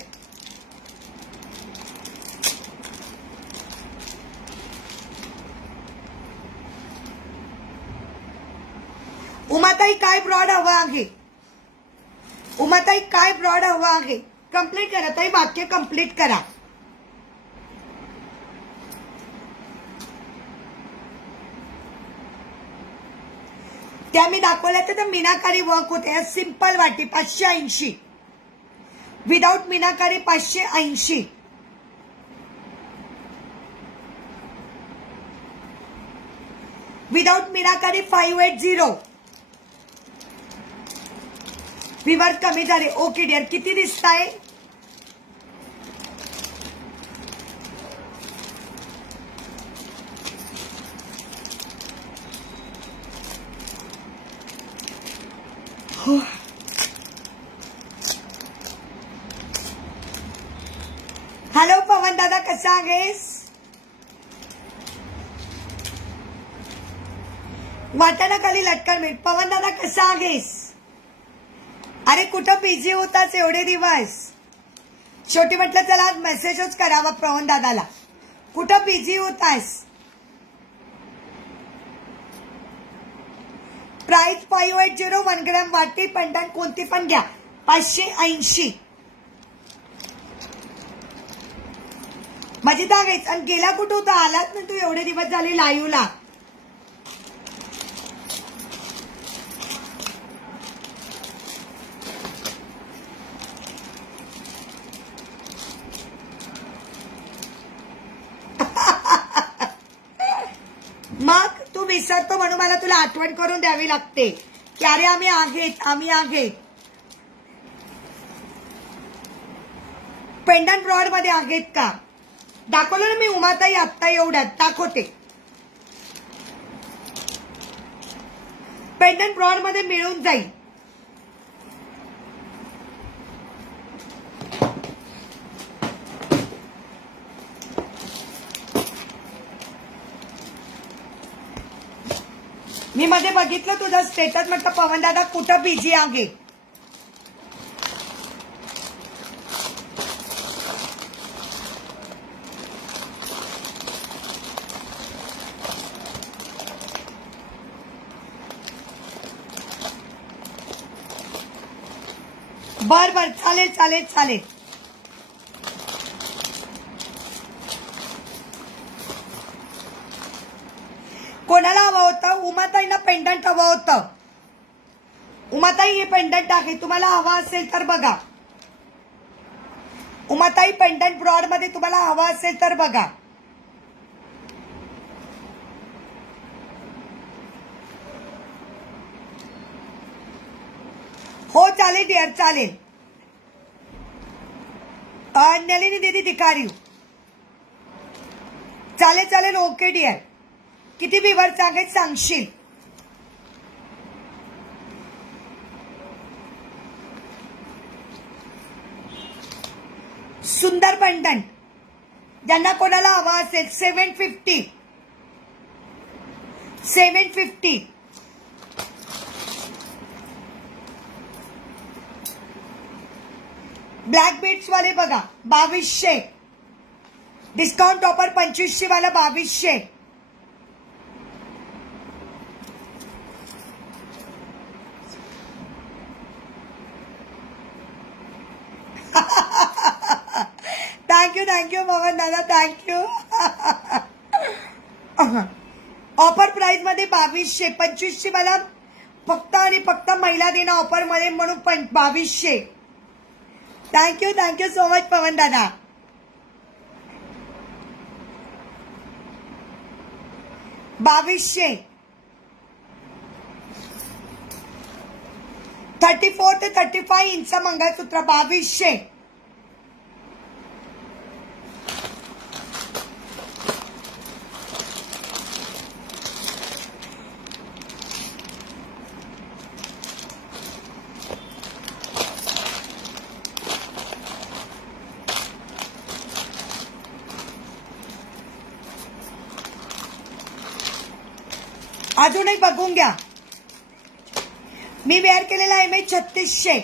उमाताई काय ब्रॉड हवं आहे? उमाताई काय ब्रॉड हवं आहे? कंप्लीट करा ताई, वाक्य कंप्लीट करा. त्या मी दाखवल्या तर मीनाकारी वर्क होते. सिंपल वाटी 580, विदाउट मीनाकारी 580. विदाउट मीनाकारी 580. विवर कमी झाले. ओके डिअर, किती दिसताय? हॅलो पवन दादा, कसा आहेस? वाटाणा खाली लटकन मिळत. पवन दादा कसा आहेस? अरे कुठं बिझी होतास एवढे दिवस? शेवटी म्हटलं चला आज मेसेजच करावा पवन दादाला. कुठं बिझी होतास? प्राइस 580. 1 ग्रॅम वाटी पेंडंट कोणती पण घ्या 580. माझी दागायच. आणि गेला कुठं होता? आलाच ना तू एवढे दिवस झाले लाईव्हला. मग तू विसरतो म्हणून मला तुला आठवण करून द्यावी लागते की अरे आम्ही आहेत, आम्ही आहेत. पेंडंट ब्रॉड मध्ये आहेत का? दाखवलं ना मी उमाताई आत्ता एवढ्यात दाखवते. पेंडंट ब्रॉड मध्ये मिळून जाईल. मी मध्ये बघितलं तुझं स्टेटस, म्हटलं पवन दादा कुठं बिझी आहे. बर बर, चालेल चालेल चालेल. कोणाला हवं होतं? उमाताईंना पेंडंट हवं होतं. उमाताई हे पेंडंट आहे, तुम्हाला हवा असेल तर बघा. उमाताई पेंडंट ब्रॉड मध्ये तुम्हाला हवा असेल तर बघा. हो चालेल डिअर, चालेल. नलिनी दीदी दिखा रही हूं. चालेल चालेल, ओके डिअर. किती विवर सांगशील? सुंदर पेंडंट ज्यांना कोणाला हवा असेल 750. 750. ब्लॅक बीट्स वाले बघा 2200. डिस्काउंट ऑफर 2500 वाला 2200. थँक्यू पवन दादा, थँक्यू. ऑफर प्राइस मध्ये 2200. 2500 वाला फक्त आणि फक्त महिला दिन ऑफर मध्ये म्हणून 2200. थँक्यू सो मच पवन दादा. $2200. 34 ते 35 इंच मंगळसूत्र 2200. अजूनही बघून घ्या. मी वेअर केलेला आहे 3600.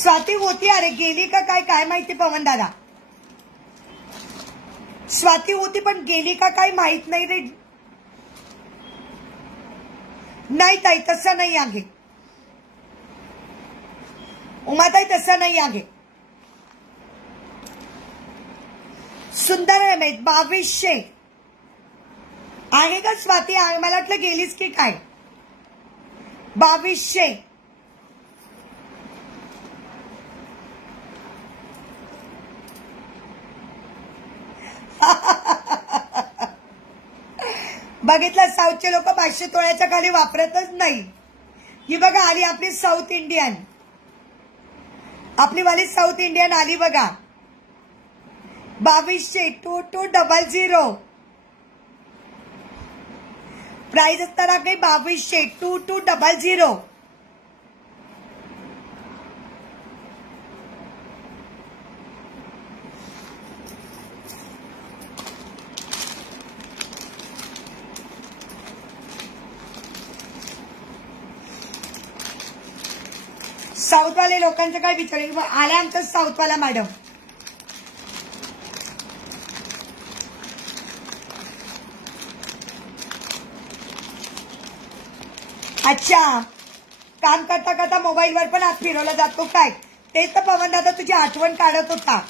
स्वाती होती, अरे गेली का काय माहिती पवन दादा. स्वाती होती पण गेली का काय माहित नाही रे. नाही ताई, तसं नाही आहे उमाताई, तसं नाही आहे. सुंदर आहे. 2200 आहे का स्वाती? मला वाटलं गेलीस की काय. 2200. बघितलं, साऊथचे लोक 500 तोळ्याच्या खाली वापरतच नाही. ही बघा आली आपली साऊथ इंडियन, आपली वाली साऊथ इंडियन आली बघा. 2200. 2200. प्राइस असताना काही 2200. 2200. साऊथवाले लोकांचं काय विचार आल्या आमचं साऊथवाला मॅडम. अच्छा, काम करता करता मोबाईलवर पण हात फिरवला जातो काय? तेच तर पवन दादा तुझी आठवण काढत होता.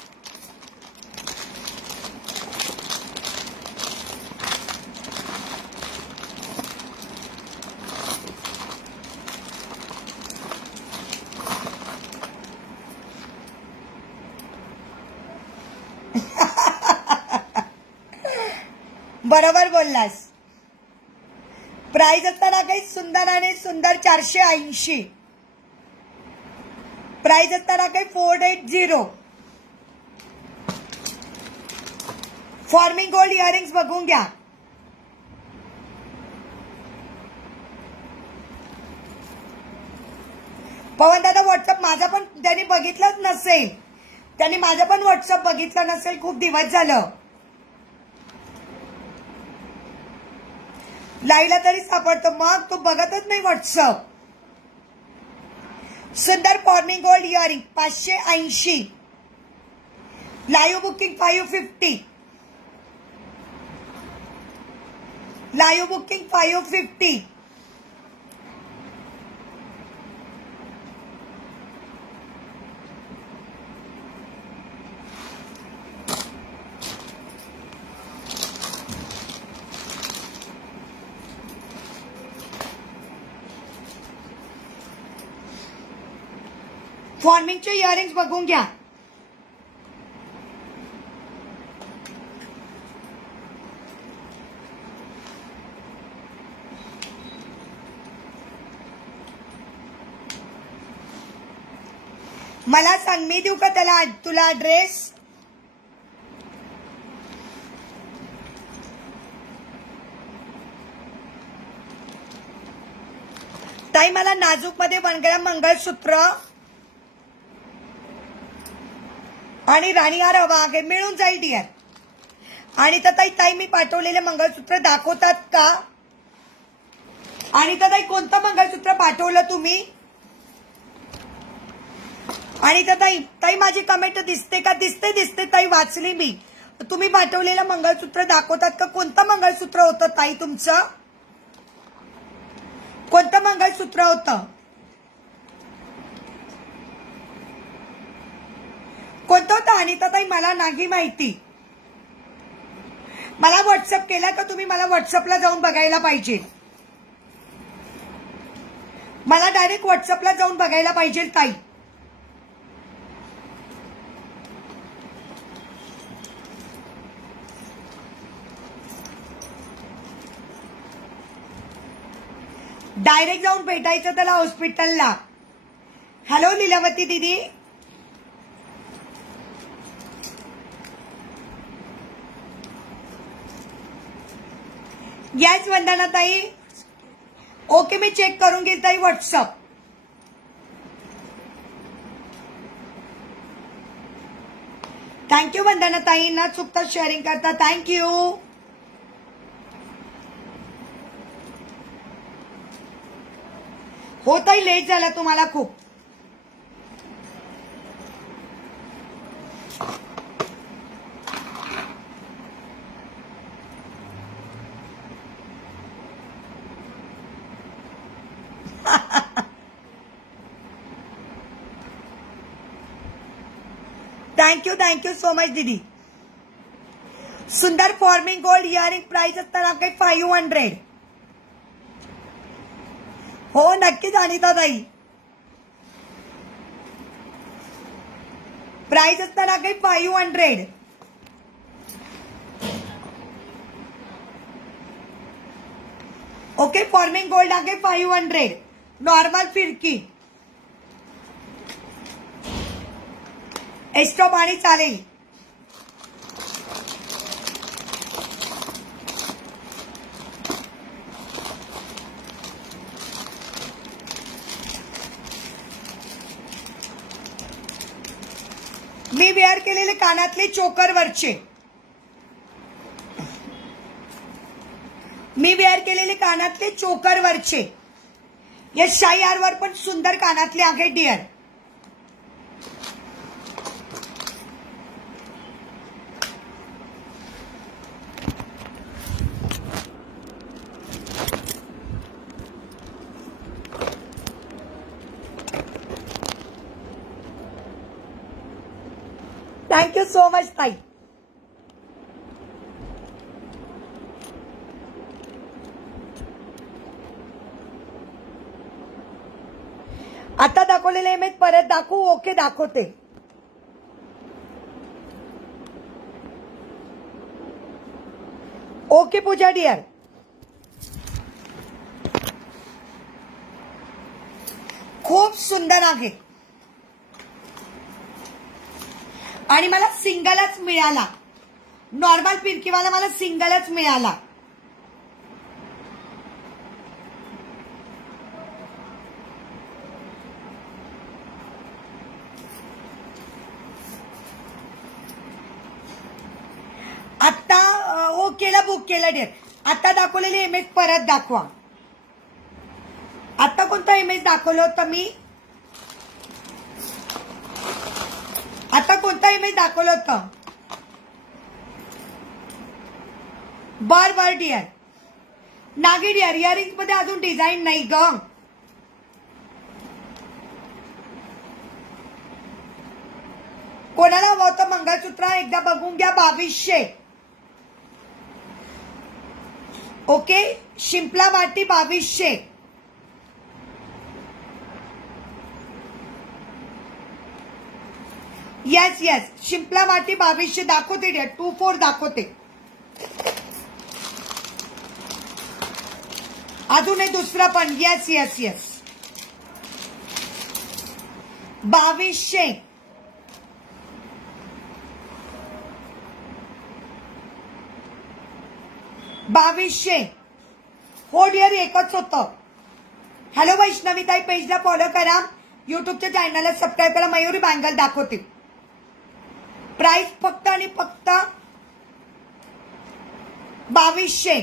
बरोबर बोललास. प्राइस असताना काही सुंदर आणि सुंदर 480. प्राइस असताना काही 480. फॉर्मिंग गोल्ड इयरिंग्स बघून घ्या. पवन दादा व्हॉट्सअप माझा पण त्यांनी बघितलंच नसेल, त्यांनी माझं पण व्हॉट्सअप बघितलं नसेल, खूप दिवस झालं. लाईला तरी सापडतो, मग तू बघतच नाही व्हॉट्सअप. सुंदर forming gold earring 580. Live booking 550. Live booking 550. फॉर्मिंगचे इयरिंग्स बघून घ्या. मला सांग, मी देऊ का त्याला तुला ड्रेस? ताई मला नाजूक मध्ये 1 ग्रॅम मंगळसूत्र आणि राणीहार हवा आहे, मिळून जाईल डिअर. आणि तर ताई मी पाठवलेले मंगळसूत्र दाखवतात का? आणि तर कोणतं मंगळसूत्र पाठवलं तुम्ही? आणि तर ताई माझी कमेंट दिसते का? दिसते ताई, वाचली मी. तुम्ही पाठवलेलं मंगळसूत्र दाखवतात का? कोणतं मंगळसूत्र होतं ताई तुमचं? कोणतं मंगळसूत्र होतं? कोणतं होतं अनिता ताई? मला नाही माहिती. मला व्हॉट्सअप केला का तुम्ही? मला व्हॉट्सअपला जाऊन बघायला पाहिजे. मला डायरेक्ट व्हॉट्सअपला जाऊन बघायला पाहिजे ताई. डायरेक्ट जाऊन भेटायचं त्याला हॉस्पिटलला. हॅलो लीलावती दीदी. येस वंदना ताई. ओके, मी चेक करून घेईल ताई व्हॉट्सअप. थँक्यू वंदना ताई, न चुकता शेअरिंग करता. थँक्यू. हो ताई, लेट झाला तुम्हाला खूप. थँक्यू सो मच दीदी. सुंदर फॉर्मिंग गोल्ड इयरिंग प्राइस असणार आपले 500. हो नक्कीच अनिता ताई. प्राइस असणार आपले 500. ओके फॉर्मिंग गोल्ड आगे 500. नॉर्मल फिरकी एस्टॉप आणि चालेल. मी वेअर केलेले कानातले चोकरवरचे. मी वेअर केलेले कानातले चोकरवरचे. या शाई हारवर पण सुंदर कानातले आहे डिअर. थँक्यू सो मच ताई. आता दाखवलेले इमेज परत दाखवू. ओके दाखवते. ओके पूजा डिअर. खूप सुंदर आहे आणि मला सिंगलच मिळाला. नॉर्मल फिरकीवाला मला सिंगलच मिळाला. आता हो केला बुक केला डिअर. आता दाखवलेली इमेज परत दाखवा. आता कोणता इमेज दाखवलं होतं मी. आता कोणता इमेज दाखवलं होतं. बर डिअर. नागी डिअर इयरिंग मध्ये अजून डिझाईन नाही ग. कोणाला हवं होतं मंगळसूत्र एकदा बघून घ्या. 2200. ओके शिंपला वाटी 2200. येस येस शिंपला वाटी 2200 दाखवते डिअर. 24 दाखवते. अजून एक दुसरं पण. Yes yes yes 2200. हो डिअर एकच होतं. हॅलो वैष्णवीताई पेजला फॉलो करा. युट्यूबच्या चॅनलला सबस्क्राईब करा. मयुरी बँगल दाखवते. प्राइस फक्त आणि फक्त 2200.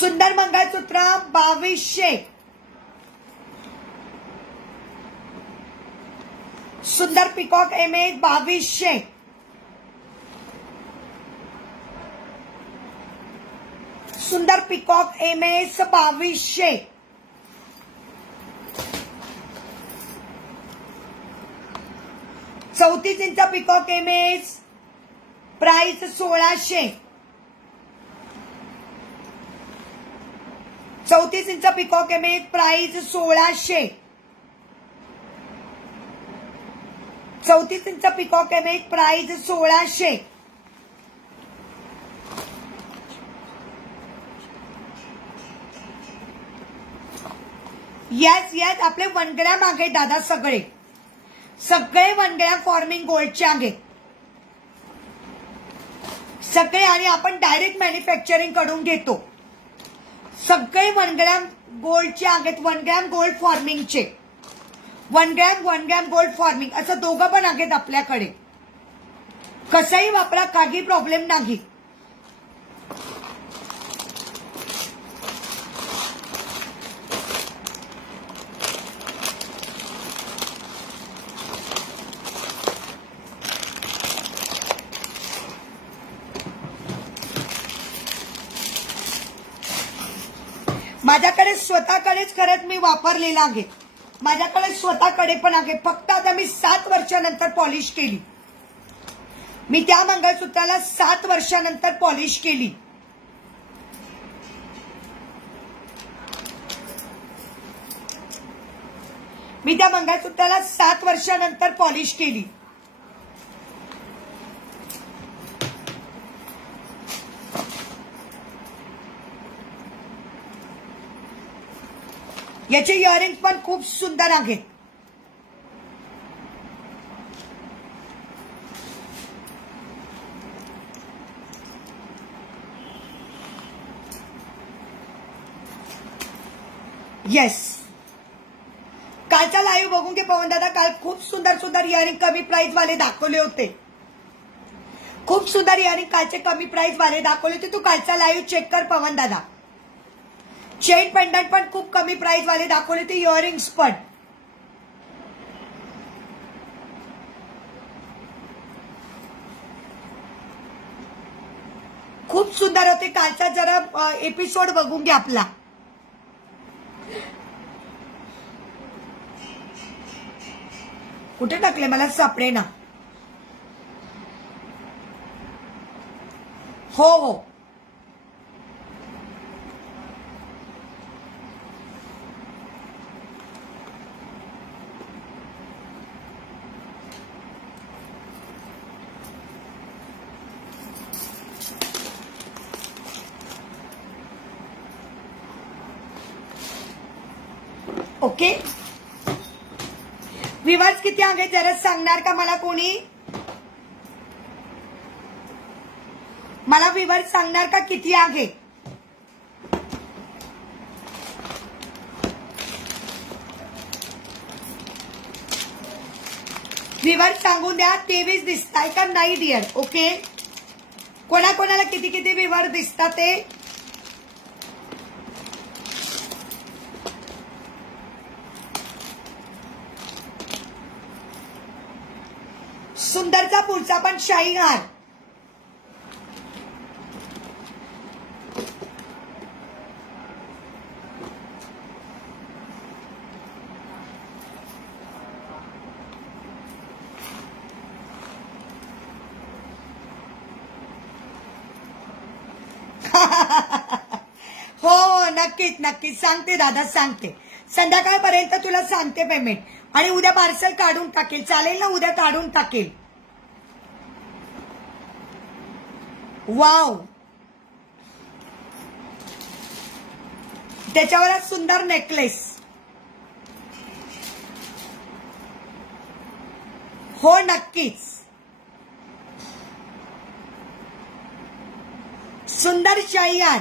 सुंदर मंगळसूत्र 2200. सुंदर पिकॉक इमेज 2200. सुंदर पिकॉक इमेज 2200. चौतीस inch peacock image price 1600. 34 inch peacock image price 1600. 34 inch peacock image price 1600. Yes yes आपले 1 ग्रॅम आहे दादा. सगळे 1 ग्रॅम फॉर्मिंग गोल्डचे आहे सगळे. आणि आपण डायरेक्ट मॅन्युफॅक्चरिंग कडून घेतो. सगळे 1 ग्रॅम गोल्डचे आहेत. 1 ग्रॅम गोल्ड फॉर्मिंगचे. 1 ग्रॅम गोल्ड फॉर्मिंग असं दोघं पण आहेत आपल्याकडे. कसंही वापरा काही प्रॉब्लेम नाही. माझ्याकडे स्वतःकडेच खरंच मी वापरलेला आहे, माझ्याकडे स्वतःकडे पण आहे. फक्त आता मी 7 वर्षानंतर पॉलिश केली. मी त्या मंगळसूत्राला 7 वर्षानंतर पॉलिश केली. मी त्या मंगळसूत्राला 7 वर्षानंतर पॉलिश केली. याचे इयरिंग्स पण खूप सुंदर आहेत. येस, कालचा लाईव्ह बघून घे पवन दादा. काल खूप सुंदर सुंदर इयरिंग कमी प्राइस वाले दाखवले होते. खूप सुंदर इयरिंग कालचे कमी प्राइस वाले दाखवले होते. तू कालचा लाईव्ह चेक कर पवन दादा. चेन पेंडंट पण खूप कमी प्राइस वाले दाखवले होते, इयरिंग्स पण. खूप सुंदर होते. कालचा जरा एपिसोड बघून घ्या आपला. कुठे टाकले मला सापडे ना. हो हो, ओके. व्ह्यूअर्स किती आहे जरा सांगणार का मला कोणी? मला व्ह्यूअर्स सांगणार का किती आहे? व्ह्यूअर्स सांगून द्या. 23 दिसताय का नाही डिअर? ओके, कोणाकोणाला किती किती व्ह्यूअर्स दिसतात ते सुंदरचा पुढचा पण शाही हार. हो नक्कीच नक्कीच सांगते दादा, सांगते. संध्याकाळपर्यंत तुला सांगते पेमेंट. आणि उद्या पार्सल काढून टाकेल, चालेल ना? उद्या काढून टाकेल. वाव, त्याच्यावर सुंदर नेकलेस. हो नक्कीच, सुंदर शाही हार.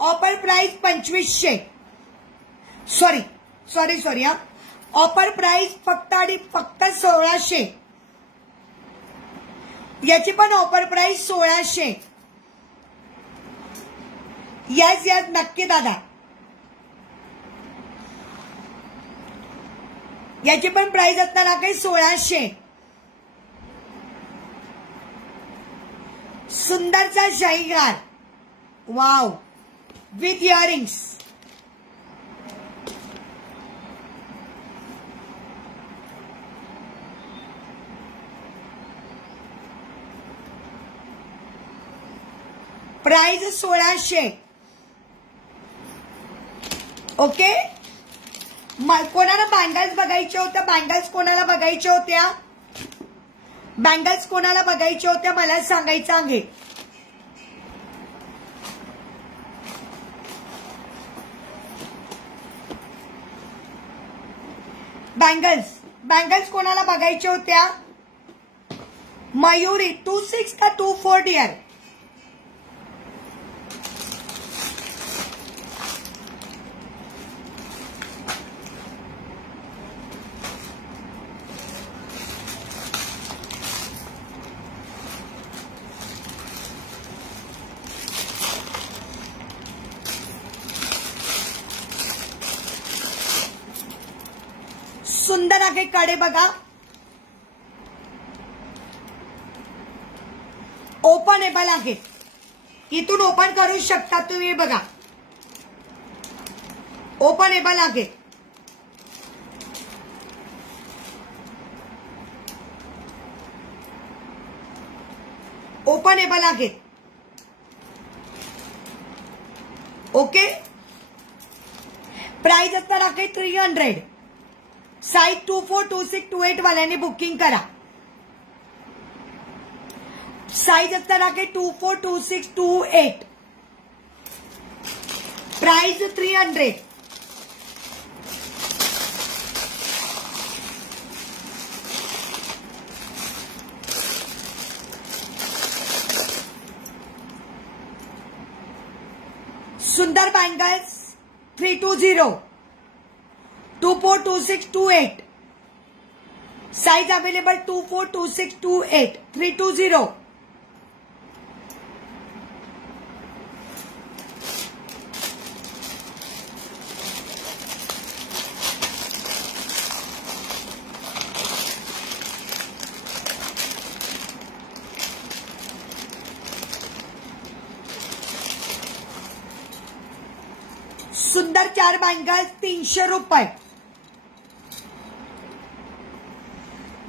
Offer price 2500. सॉरी हा. ऑफर प्राइस फक्त आणि फक्त 1600. याची पण ऑफर प्राइस 1600. यस यस नक्की दादा, याची पण प्राइस असणार आहे 1600. सुंदरचा शाही हार. Wow, with earrings. Price 1600. Okay. कोणाला बँगल्स बघायच्या होत्या? बँगल्स कोणाला बघायच्या होत्या? बँगल्स कोणाला बघायच्या होत्या मला सांगायचं आहे. बँगल्स कोणाला बघायच्या होत्या? मयुरी 26 का 24 डियर? सुंदर आहे कडे बघा. ओपनेबल आहे, इथून ओपन करू शकता तुम्ही. बघा ओपनेबल आहे. ओपनेबल आहेत. ओके. प्राइस असणार आहे 300. साईज 242628 वाल्यांनी बुकिंग करा. साईज असणार आहे 242628. प्राइस 300. सुंदर बैंगल्स 320 242628. Size available 242628 320. सुंदर 4 बैंगल्स 300 रुपये.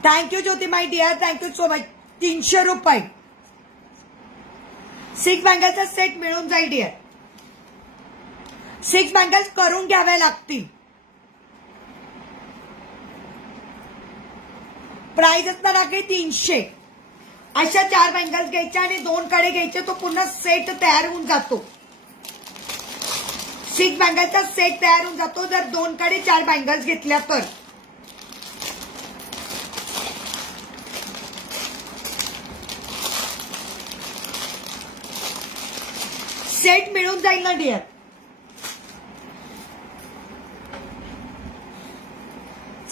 Thank you Jyoti my dear, thank you so much. 300 रुपये. 6 बँगलचा सेट मिळून जाईल डियर. 6 बँगल्स करून घ्याव्या लागतील. प्राइस असणार आहे 300. अशा 4 बँगल्स घ्यायच्या आणि 2 कडे घ्यायचे, तो पुन्हा सेट तयार होऊन जातो. 6 बँगलचा सेट तयार होऊन जातो जर 2 कडे 4 बँगल्स घेतल्या तर. सेट मिळून जाईल ना डियर.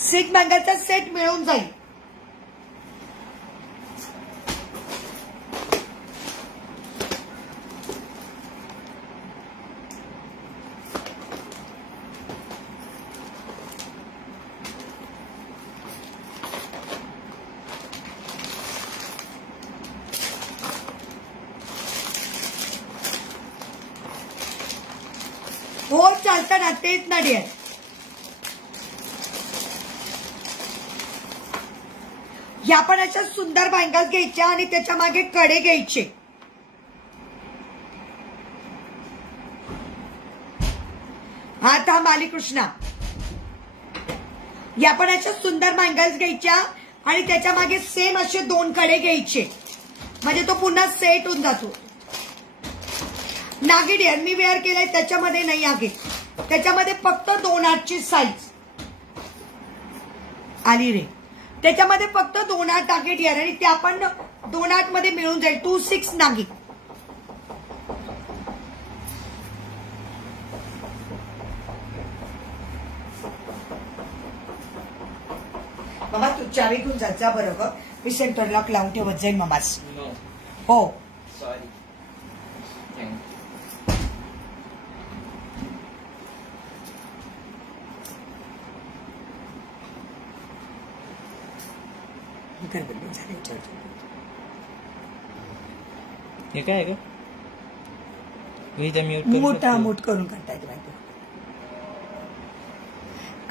सिक्स बँगलचा सेट मिळून जाईल. हो चालतं ना, तेच ना डियर. या पण अशा सुंदर बँगल्स घ्यायच्या आणि त्याच्या मागे कडे घ्यायचे. हा थांब आली कृष्णा. या पण अशा सुंदर बँगल्स घ्यायच्या आणि त्याच्या मागे सेम असे 2 कडे घ्यायचे, म्हणजे तो पुन्हा सेट होऊन जातो. नागी डियर मी वेअर केलंय त्याच्यामध्ये नाही आहे. त्याच्यामध्ये फक्त 2/8ची साईज आली रे. त्याच्यामध्ये फक्त 2/8 आहे डियर आणि ते आपण 2/8 मध्ये मिळून जाईल. 26 नागी. मामा तू चावी घेऊन जायचा बरोबर. मी सेंटर लॉक लावून ठेवत जाईल मामाच. हो सॉरी. हे काय आहे का मोठा मूठ करून काढता येते माहिती.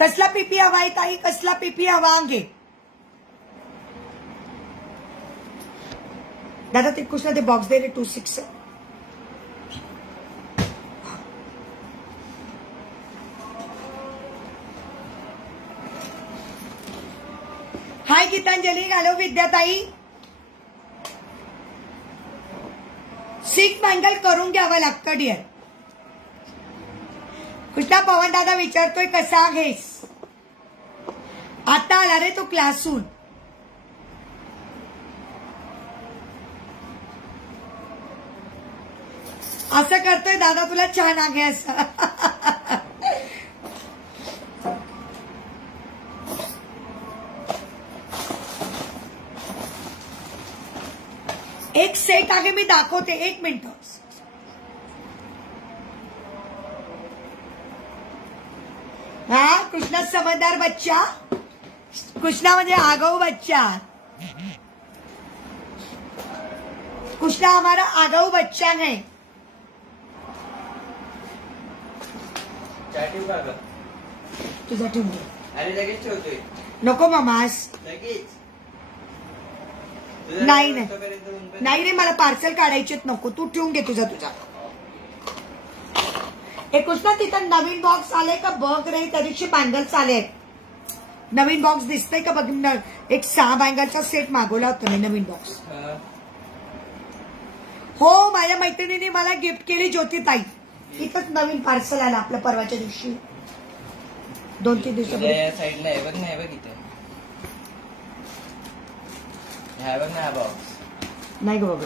कसला पीपी हवा आहे ताई, कसला पीपी हवा अंगे. दादा ते कुछ ना ते बॉक्स दे रे. 26 हाय गीतांजली. हॅलो विद्याताई. 6 बँगल करून घ्यावं लागतं डियर. कृष्णा पवन दादा विचारतोय कसा आहेस. आता आला रे तो क्लासून. असं करतोय दादा तुला छान आहे असं. एक सेट आहे मी दाखवते, 1 मिनिट. हा कृष्णा समझदार बच्चा. कृष्णा म्हणजे आगाऊ बच्चा. कृष्णा हमारा आगाऊ बच्चा है. चहा ठेवू का ग? तुझा ठेवून घे. अरे लगेच ठेवतोय. नको मामास. लगेच. नाही नाही रे, मला पार्सल काढायचेच नको. तू ठेवून घे तुझा. हे कृष्णा तिथं नवीन बॉक्स आले का बघ रे. त्या दिवशी बँगल्स आले. नवीन बॉक्स दिसतंय का बघ. एक 6 बँगलचा सेट मागवला होता मी. नवीन बॉक्स. हो, माझ्या मैत्रिणीने मला गिफ्ट केली ज्योतिताई. इथंच नवीन पार्सल आला आपल्या परवाच्या दिवशी. 2-3 दिवसापूर्वी. साईडला आहे बघ. नाही बघ इथे. बघ ना बॉक्स. नाही ग बघ.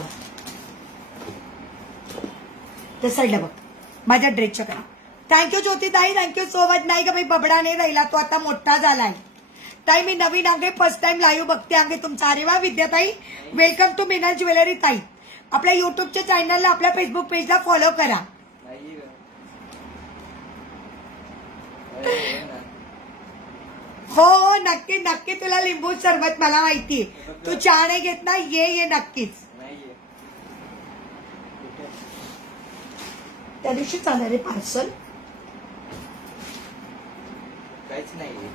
त्या साईडला बघ. माझ्या ड्रेसच्या कडे. थँक्यू ज्योतिताई. Thank you so much. नाही ग बाई, बबडा नाही राहिला तो, आता मोठा झालाय. ताई मी नवीन आगे फर्स्ट टाइम लाईव्ह बघते आगे तुमचा. अरे वा विद्याताई, वेलकम टू मिनल ज्वेलरी ताई. आपल्या युट्यूबच्या चॅनलला, आपल्या फेसबुक पेजला फॉलो करा. हो नक्की नक्की. तुला लिंबू सरबत मला माहितीये. तू चहा नाही घेत ना. ये नक्कीच. त्या दिवशी चालणार रे पार्सल. काहीच नाही.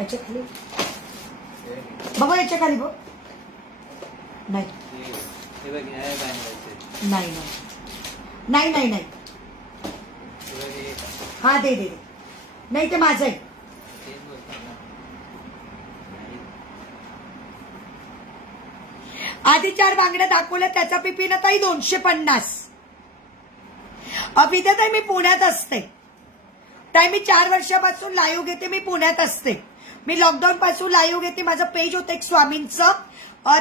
याच्या खाली बघा. याच्या खाली बघ. नाही नाही नाही नाही. हा दे. नाही ते माझं आहे. आधी 4 बांगड्या दाखवल्या. त्याचा पिपी ना ताई 250. विद्याताई मी पुण्यात असते. ताई मी 4 वर्षापासून लाईव्ह घेते. मी पुण्यात असते. मी लॉकडाऊन पासून लाईव्ह घेते. माझं पेज होतं एक स्वामींचं.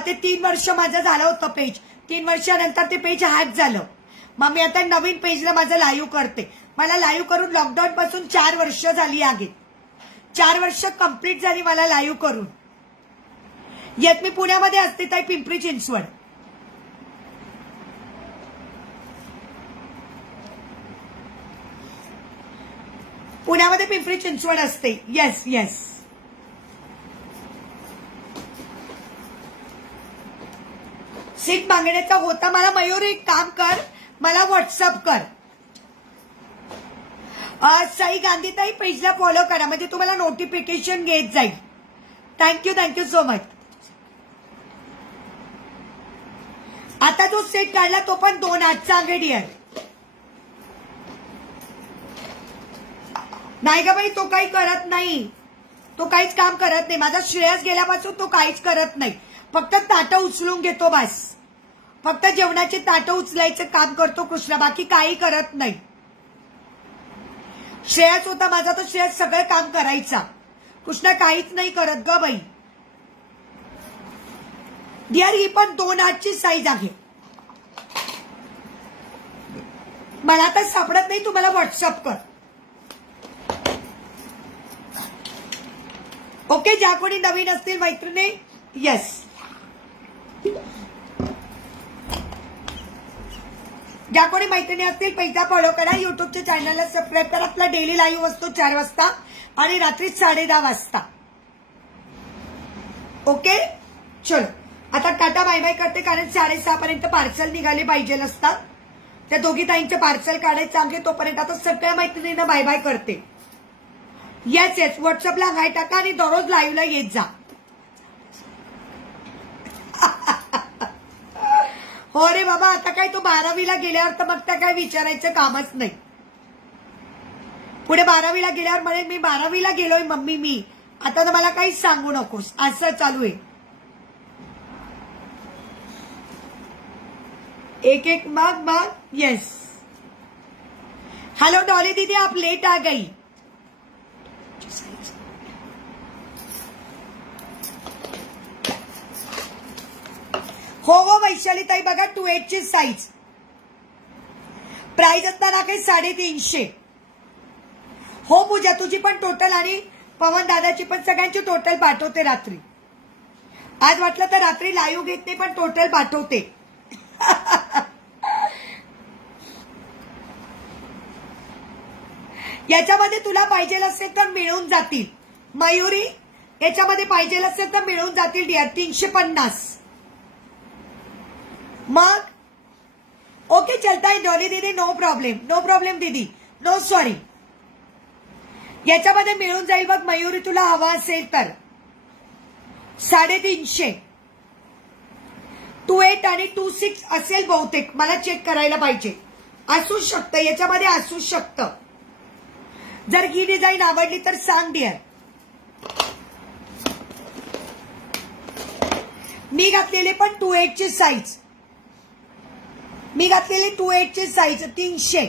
ते 3 वर्ष माझं झालं होतं पेज. 3 वर्षानंतर ते पेज हॅक झालं. मग मी आता नवीन पेजला माझं लाईव्ह करते. मला लाईव्ह करून लॉकडाऊन पासून 4 वर्ष झाली आहेत. 4 वर्ष कंप्लीट झाली मला लाईव्ह करून. यात मी पुण्यामध्ये असते ताई, पिंपरी चिंचवड. पुण्यामध्ये पिंपरी चिंचवड असते. येस. सीट मागण्याचा होता मला. मयूर एक काम कर, मला व्हॉट्सअप कर. साई गांधीताई पेजला फॉलो करा म्हणजे तुम्हाला नोटिफिकेशन घेत जाईल. Thank you so much. आता जो सेट काढला तो पण 2 आजचा अंगडी आहे. नाही का बाई, तो काही करत नाही. तो काहीच काम करत नाही. माझा श्रेयस गेल्यापासून तो काहीच करत नाही. फक्त ताटं उचलून घेतो बस. फक्त जेवणाची ताटं उचलायचं काम करतो कृष्णा. बाकी काही करत नाही. श्रेयस होता माझा, तो श्रेयस सगळं काम करायचा. कृष्णा काहीच नाही करत ग बाई. डिअर ही पण 2 आजची साईज आहे. मला तर सापडत नाही. तुम्हाला व्हॉट्सअप कर. ओके. ज्या कोणी नवीन असतील मैत्रिणी. येस. ज्या कोणी मैत्रिणी असतील पेजला फॉलो करा. युट्यूबच्या चॅनलला सबस्क्राईब करा. आपला डेली लाईव्ह असतो 4 वाजता आणि रात्री 10:30 वाजता. ओके चलो. आता टाटा बाय बाय करते कारण 6:30 पर्यंत पार्सल निघाले पाहिजे असतात. त्या दोघी ताईंचे पार्सल काढायचं आहे. तोपर्यंत आता सगळ्या मैत्रिणींना बाय बाय करते. येस व्हॉट्सअपला हाय टाका आणि दररोज लाईव्हला येत जा. हो रे बाबा. आता काय तो 12वीला गेल्यावर तर मग त्या काय विचारायचं कामच नाही. पुढे 12वीला गेल्यावर म्हणेल मी 12वीला गेलोय मम्मी मी. आता तर मला काहीच सांगू नकोस. असं चालू आहे. एक मग यस. हेलो डॉली दीदी, आप लेट आ गई. हो वैशाली ताई बघा 2/8 ची साईज. प्राइस असताना काही 350. हो पूजा तुझी पण टोटल आणि पवन दादाची पण सगळ्यांची टोटल पाठवते रात्री. आज वाटलं तर रात्री लाईव्ह घेत नाही पण टोटल पाठवते. याच्यामध्ये तुला पाहिजे असेल तर मिळून जातील. मयुरी याच्यामध्ये पाहिजे असेल तर मिळून जातील डिअर. 350. मग ओके चलता है डॉली दीदी. नो प्रॉब्लेम दीदी. No sorry. याच्यामध्ये मिळून जाईल बघ मयुरी, तुला हवा असेल तर 350. 28 आणि 26 असेल बहुतेक, मला चेक करायला पाहिजे. असू शकतं याच्यामध्ये, असू शकतं. जर ही डिझाईन आवडली तर सांग डिअर. मी घातलेले पण 28 ची साईज, मी घातलेली 28 ची साईज 300.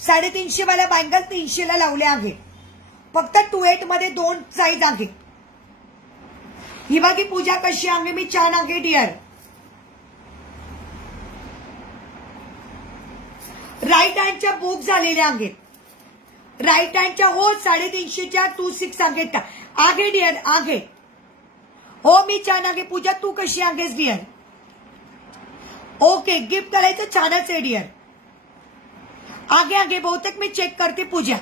350 वाला बँगल 300 ला लावले आहे. फक्त 28 मध्ये 2 साईज आहे. ही बघी पूजा कशी आहे, मी छान आहे डिअर. राईट हँडच्या बुक झालेल्या आहेत. राईट हँडच्या हो 350च्या 26 आहेत. आगे डिअर आगे. हो मी छान आहे पूजा, तू कशी आहेस डिअर? ओके, गिफ्ट करायचं छानच आहे डिअर. आगे आगे बहुतेक मी चेक करते पूजा.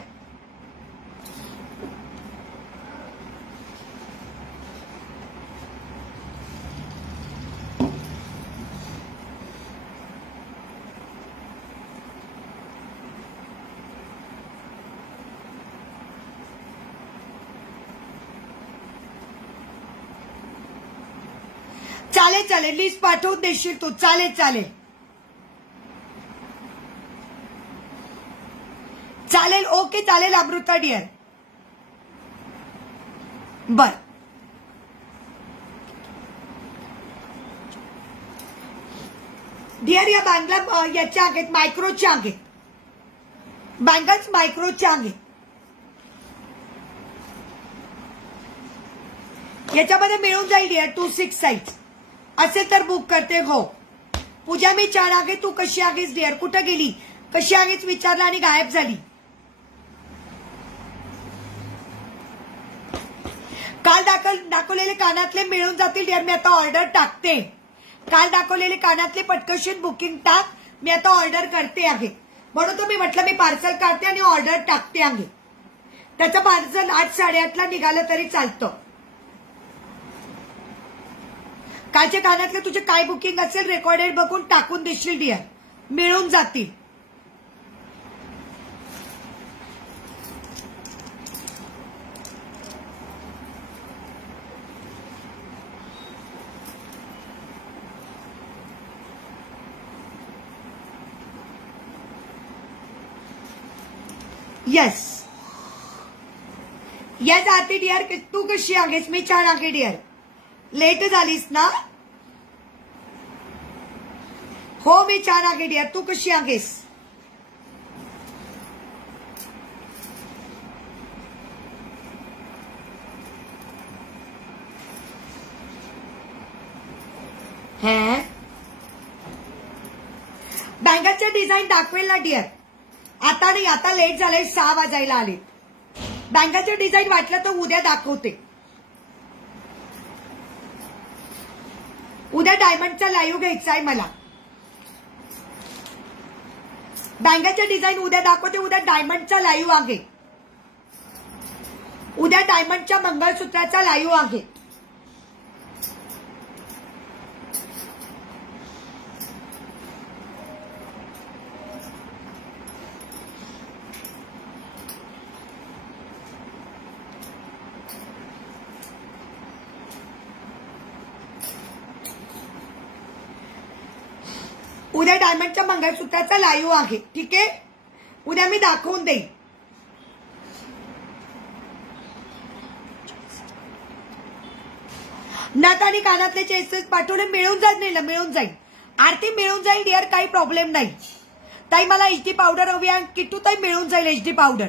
चालेल चालेल, लिस्ट पाठवून देशील तू. चालेल चालेल चालेल. ओके चालेल अमृता डिअर. बर डिअर, या बँगला याच्या आहेत, मायक्रोच्या आहेत. बँगल्स मायक्रोच्या आहेत. याच्यामध्ये मिळून जाईल डिअर 26 साईज असेल तर बुक करते. हो पूजा मी छान आहे, तू कशी आहेस डिअर? कुठं गेली, कशी आहेस विचारला आणि गायब झाली. काल दाखवलेले कानातले मिळून जातील डिअर, मी आता ऑर्डर टाकते. काल दाखवलेले कानातले पटकशीन बुकिंग टाक, मी आता ऑर्डर करते आहे. म्हणून तो मी म्हटलं मी पार्सल काढते आणि ऑर्डर टाकते आहे. त्याचं पार्सल 8, 8:30ला निघालं तरी चालतं. कालच्या कानातले तुझे काय बुकिंग असेल रेकॉर्डेड बघून टाकून देशील डिअर, मिळून जातील. येस येस आरती डिअर, तू कशी आहेस? मी छान आहे डिअर. लेट झालीस ना? हो मी छान आहे डिअर, तू कशी आहेस? बँगलचे डिझाईन दाखवेल ना डिअर, आता नाही, आता लेट झालंय, 6 वाजायला आले. बँगलचे डिझाईन वाटलं तर उद्या दाखवते. उद्या डायमंडचा लाईव्ह घ्यायचा आहे मला. बँगलचे डिझाईन उद्या दाखवते. उद्या डायमंडचा लाईव्ह आहे. उद्या डायमंडच्या मंगळसूत्राचा लाईव्ह आहे. उद्या डायमंडच्या मंगळसूत्राचा लाईव्ह आहे. ठीक आहे, उद्या मी दाखवून देईन. नथ आणि कानातले चेसेस पाठवले, मिळून जाईल ना, मिळून जाईल. आरती मिळून जाईल डिअर, काही प्रॉब्लेम नाही. ताई मला एचडी पावडर हवी आहे. किट्टू ताई मिळून जाईल एचडी पावडर.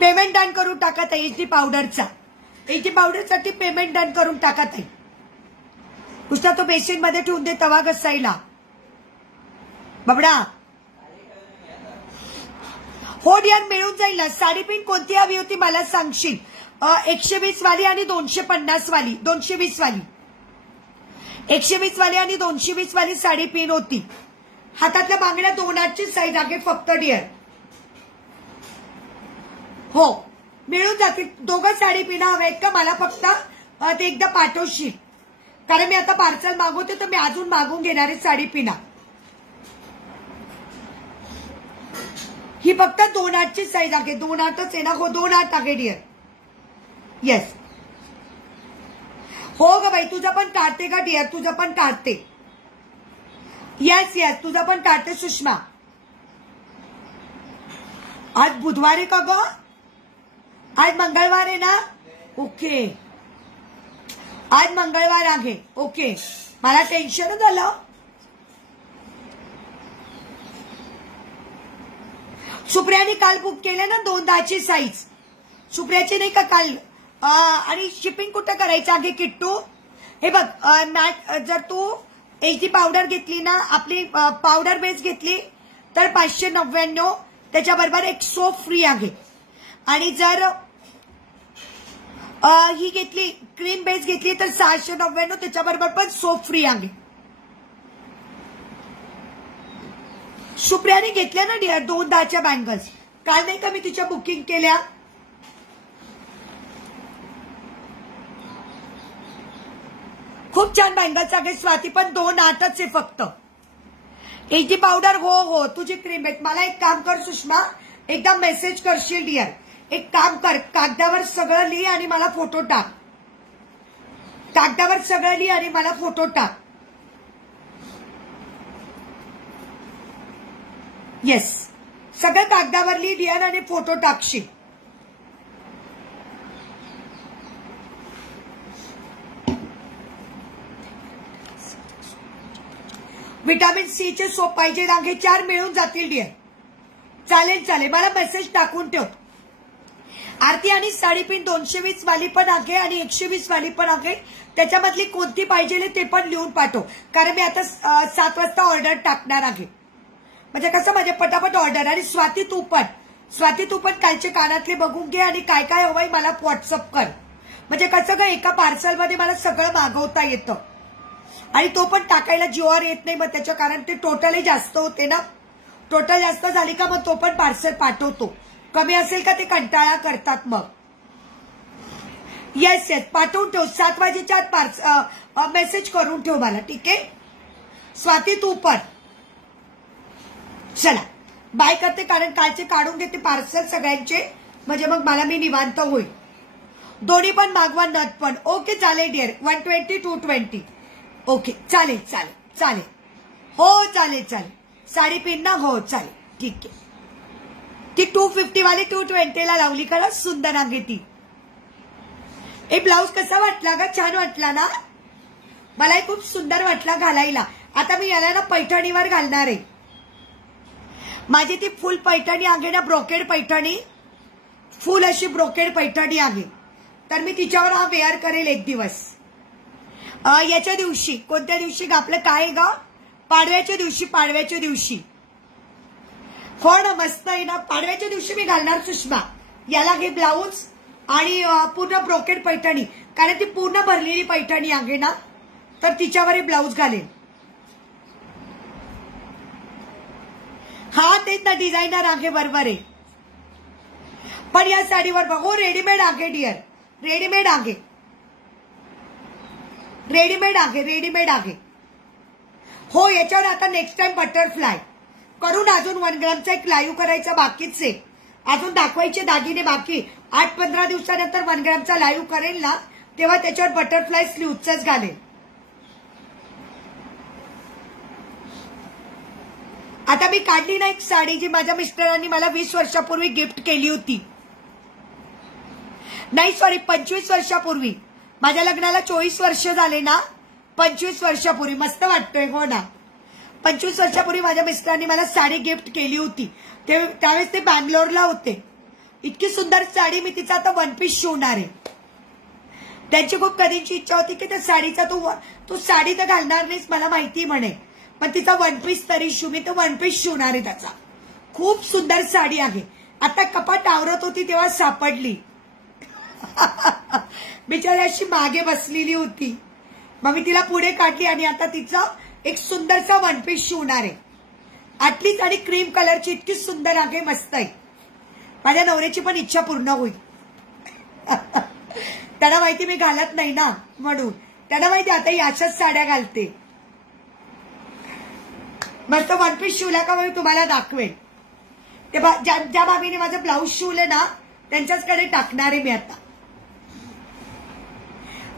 पेमेंट डन करून टाका ताई. एचडी पावडरचा, एचडी पावडरसाठी पेमेंट डन करून टाका ताई. पुष्टा तो बेसिन मध्ये ठेवून दे तवा घसायला बबडा. हो डिअर मिळून जाईल ना. साडी पिन कोणती हवी होती मला सांगशील? 120 वाली आणि 250 वाली, 220 वाली, 120 वाली आणि 220 वाली साडी पिन होती. हातातल्या बांगड्या 2/8ची साईज आहे फक्त डिअर. हो मिळून जातील. दोघं साडी पिना हव्या आहेत का? मला फक्त ते एकदा पाठवशील, कारण मी आता पार्सल मागवते तर मी अजून मागवून घेणार आहे साडी पिना. ही फक्त 2/8ची साईज आहे. 2/8च आहे ना. हो 2/8 आहे डिअर. येस. हो ग बाई तुझं पण काढते का डिअर. तुझं पण काढते. येस येस तुझं पण काढते सुषमा. आज बुधवार आहे का ग. आज मंगळवार आहे ना. ओके आज मंगळवार आहे. ओके मला टेन्शन झालं. सुप्रियाने काल बुक केले ना 2/10ची साईज. सुप्रियाची नाही का काल. आणि शिपिंग कुठं करायचं आहे किट्टू. हे बघ मॅट जर तू HD पावडर घेतली ना आपली पावडर बेस घेतली तर 599 त्याच्याबरोबर एक सोप फ्री आहे. आणि जर ही घेतली क्रीम बेस घेतली तर 699 त्याच्याबरोबर पण सोप फ्री आहे. सुप्रियाने घेतल्या ना डिअर 2/10च्या बँगल्स. काल नाही का मी तिच्या बुकिंग केल्या. खूप छान बँगल्स आहे स्वाती पण 2/8च आहे फक्त. HD पावडर हो हो तुझी क्रीम आहे. मला एक काम कर सुषमा एकदा मेसेज करशील डिअर. एक काम कर कागदावर सगळं लिही आणि मला फोटो टाक. कागदावर सगळं लिही आणि मला फोटो टाक. येस सगळं कागदावर लिही डिअर आणि फोटो टाकशील. विटामिन सी चे सोप पाहिजे दांगे 4 मिळून जातील डिअर. चालेल चालेल मला मेसेज टाकून ठेव. आरती आणि साडीपिन 220 वाली पण आहे आणि 120 वाली पण आहे. त्याच्यामधली कोणती पाहिजे ते पण लिहून पाठव. कारण मी आता 7 वाजता ऑर्डर टाकणार आहे. म्हणजे कसं माझे पटापट ऑर्डर. आणि स्वाती तू पण कालचे कानातले बघून घे आणि काय काय हवंय मला व्हॉट्सअप कर. म्हणजे कसं ग एका पार्सलमध्ये मला सगळं मागवता येतं. आणि तो पण टाकायला जीवावर येत नाही मग त्याच्या कारण ते टोटलही जास्त होते ना. टोटल जास्त झाली का मग तो पण पार्सल पाठवतो. कमी असेल का ते कंटाळा करतात मग. येस येस पाठवून ठेव 7 वाजेच्या आत मेसेज करून ठेव मला. ठीक आहे स्वाती तू पण. चला बाय करते कारण कालचे काढून घेते पार्सल सगळ्यांचे. म्हणजे मग मला मी निवांत होईल. दोन्ही पण मागवा नथ पण. ओके चालेल डिअर. 120 220 ओके चालेल चालेल चालेल. हो चालेल चालेल. साडी पिन ना हो चालेल ठीक आहे. ती 250 वाली 220 ला लावली का सुंदर आहे ती. हे ब्लाऊज कसा वाटला का. छान वाटला ना. मलाही खूप सुंदर वाटला घालायला. आता मी याला ना पैठणीवर घालणार आहे. माझी ती फुल पैठणी आहे ना ब्रोकेड पैठणी. फुल अशी ब्रोकेड पैठणी आहे. तर मी तिच्यावर हा वेअर करेल एक दिवस. याच्या दिवशी कोणत्या दिवशी आपलं काय ग पाडव्याच्या दिवशी. पाडव्याच्या दिवशी हो ना मस्त आहे ना. पाडव्याच्या दिवशी मी घालणार सुषमा. याला घे ब्लाऊज आणि पूर्ण ब्रोकेड पैठणी. कारण ती पूर्ण भरलेली पैठणी आहे ना तर तिच्यावर ब्लाऊज घालेल. हा तेच ना डिझायनर आहे बरोबर आहे. पण या साडीवर बघ रेडीमेड आहे डिअर. रेडीमेड आहे. रेडीमेड आहे. रेडीमेड आहे. हो याच्यावर आता नेक्स्ट टाइम बटरफ्लाय करून अजून 1 ग्रामचा एक लाईव्ह करायचा बाकीच आहे. अजून दाखवायचे दागिने बाकी. 8-15 दिवसानंतर 1 ग्रामचा लाईव्ह करेल ना तेव्हा त्याच्यावर बटरफ्लाय स्लीव्हचंच घालेल. आता मी काढली ना एक साडी जी माझ्या मिस्टरांनी मला 20 वर्षापूर्वी गिफ्ट केली होती. नाही सॉरी 25 वर्षापूर्वी. माझ्या लग्नाला 24 वर्ष झाले ना. 25 वर्षापूर्वी मस्त वाटतोय हो ना. 25 वर्षापूर्वी माझ्या मिस्टरांनी मला साडी गिफ्ट केली होती. त्यावेळेस ते बँगलोरला होते. इतकी सुंदर साडी मी तिचा आता 1 पीस शिवणार आहे. त्यांची खूप कधीची इच्छा होती की त्या साडीचा तू साडी तर घालणार नाहीस मला माहिती म्हणे पण तिचा 1 पीस तरी शिव. मी तो 1 पीस शिवणार आहे त्याचा. खूप सुंदर साडी आहे. आता कपाट आवरत होती तेव्हा सापडली. बिचारी अशी मागे बसलेली होती. मग मी तिला पुढे काढली आणि आता तिचा एक सुंदरसा 1 पीस शिवणार आहे. आटलीच आणि क्रीम कलरची इतकी सुंदर आहे मस्त आहे. माझ्या नवऱ्याची पण इच्छा पूर्ण होईल. त्यांना माहिती मी घालत नाही ना म्हणून. त्यांना माहिती आता ही अशाच साड्या घालते. मस्त 1 पीस शिवला का मी तुम्हाला दाखवेल. ते ज्या भाभीने माझं ब्लाऊज शिवले ना त्यांच्याचकडे टाकणार आहे मी आता.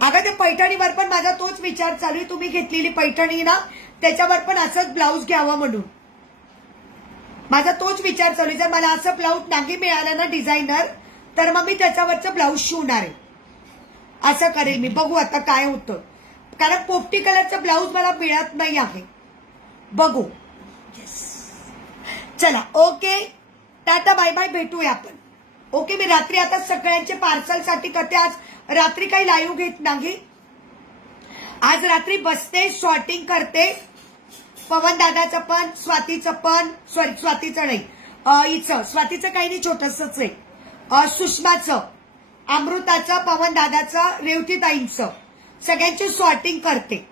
अगं ते पैठणीवर पण माझा तोच विचार चालू आहे. तुम्ही घेतलेली पैठणी ना त्याच्यावर पण असंच ब्लाऊज घ्यावा म्हणून माझा तोच विचार चालू आहे. जर मला असं ब्लाऊज नाही मिळालं ना डिझायनर तर मग मी त्याच्यावरचं ब्लाऊज शिवणार आहे. असं करेल मी. बघू आता काय होतं. कारण पोपटी कलरचं ब्लाऊज मला मिळत नाही आहे. बघू. चला ओके टाटा बाय बाय. भेटूया आपण. ओके मी रात्री आता सगळ्यांचे पार्सलसाठी करते. आज रात्री काही लाईव्ह घेत नाही. आज रात्री बसते सॉर्टिंग करते. पवन दादाचं पण स्वातीचं पण स्वातीचं नाही हिचं स्वातीचं काही नाही छोटसच आहे. सुषमाचं अमृताचं पवन दादाचं रेवतीताईंचं सगळ्यांची सॉर्टिंग करते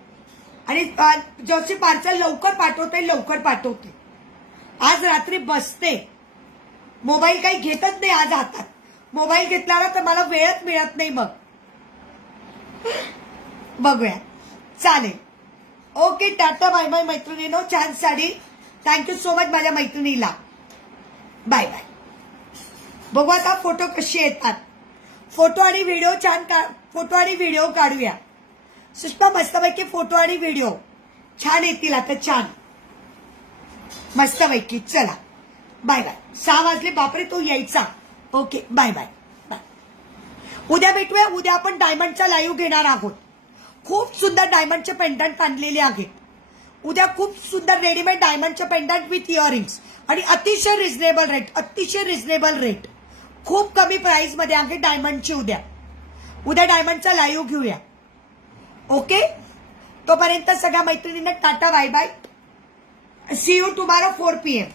आणि जसे पार्सल लवकर पाठवते. आज रात्री बसते. मोबाईल काही घेतच नाही आज हातात. मोबाईल घेतल्यावर तर मला वेळच मिळत नाही. मग बघूया. चालेल. ओके टाटा बाय बाय मैत्रिणीनो. छान साडी. थँक्यू सो मच माझ्या मैत्रिणीला. Bye bye. बघू आता फोटो कसे येतात. फोटो आणि व्हिडिओ छान फोटो आणि व्हिडिओ काढूया. सुष्मा मस्तपैकी फोटो आणि व्हिडिओ छान येतील आता. छान मस्तपैकी. चला बाय बाय. 6 वाजले. बापरे तो यायचा. Okay bye bye bye. उद्या भेटूया. उद्या आपण डायमंडचा लाईव्ह घेणार आहोत. खूप सुंदर डायमंडचे पेंडंट आणलेले आहेत. उद्या खूप सुंदर रेडीमेड डायमंडचे पेंडंट विथ इयरिंग्स आणि अतिशय रिझनेबल रेट. खूप कमी प्राइस मध्ये आहे डायमंडची. उद्या डायमंडचा लाईव्ह घेऊया. ओके तोपर्यंत सगळ्या मैत्रिणींना tata bye bye. See you tomorrow 4 PM.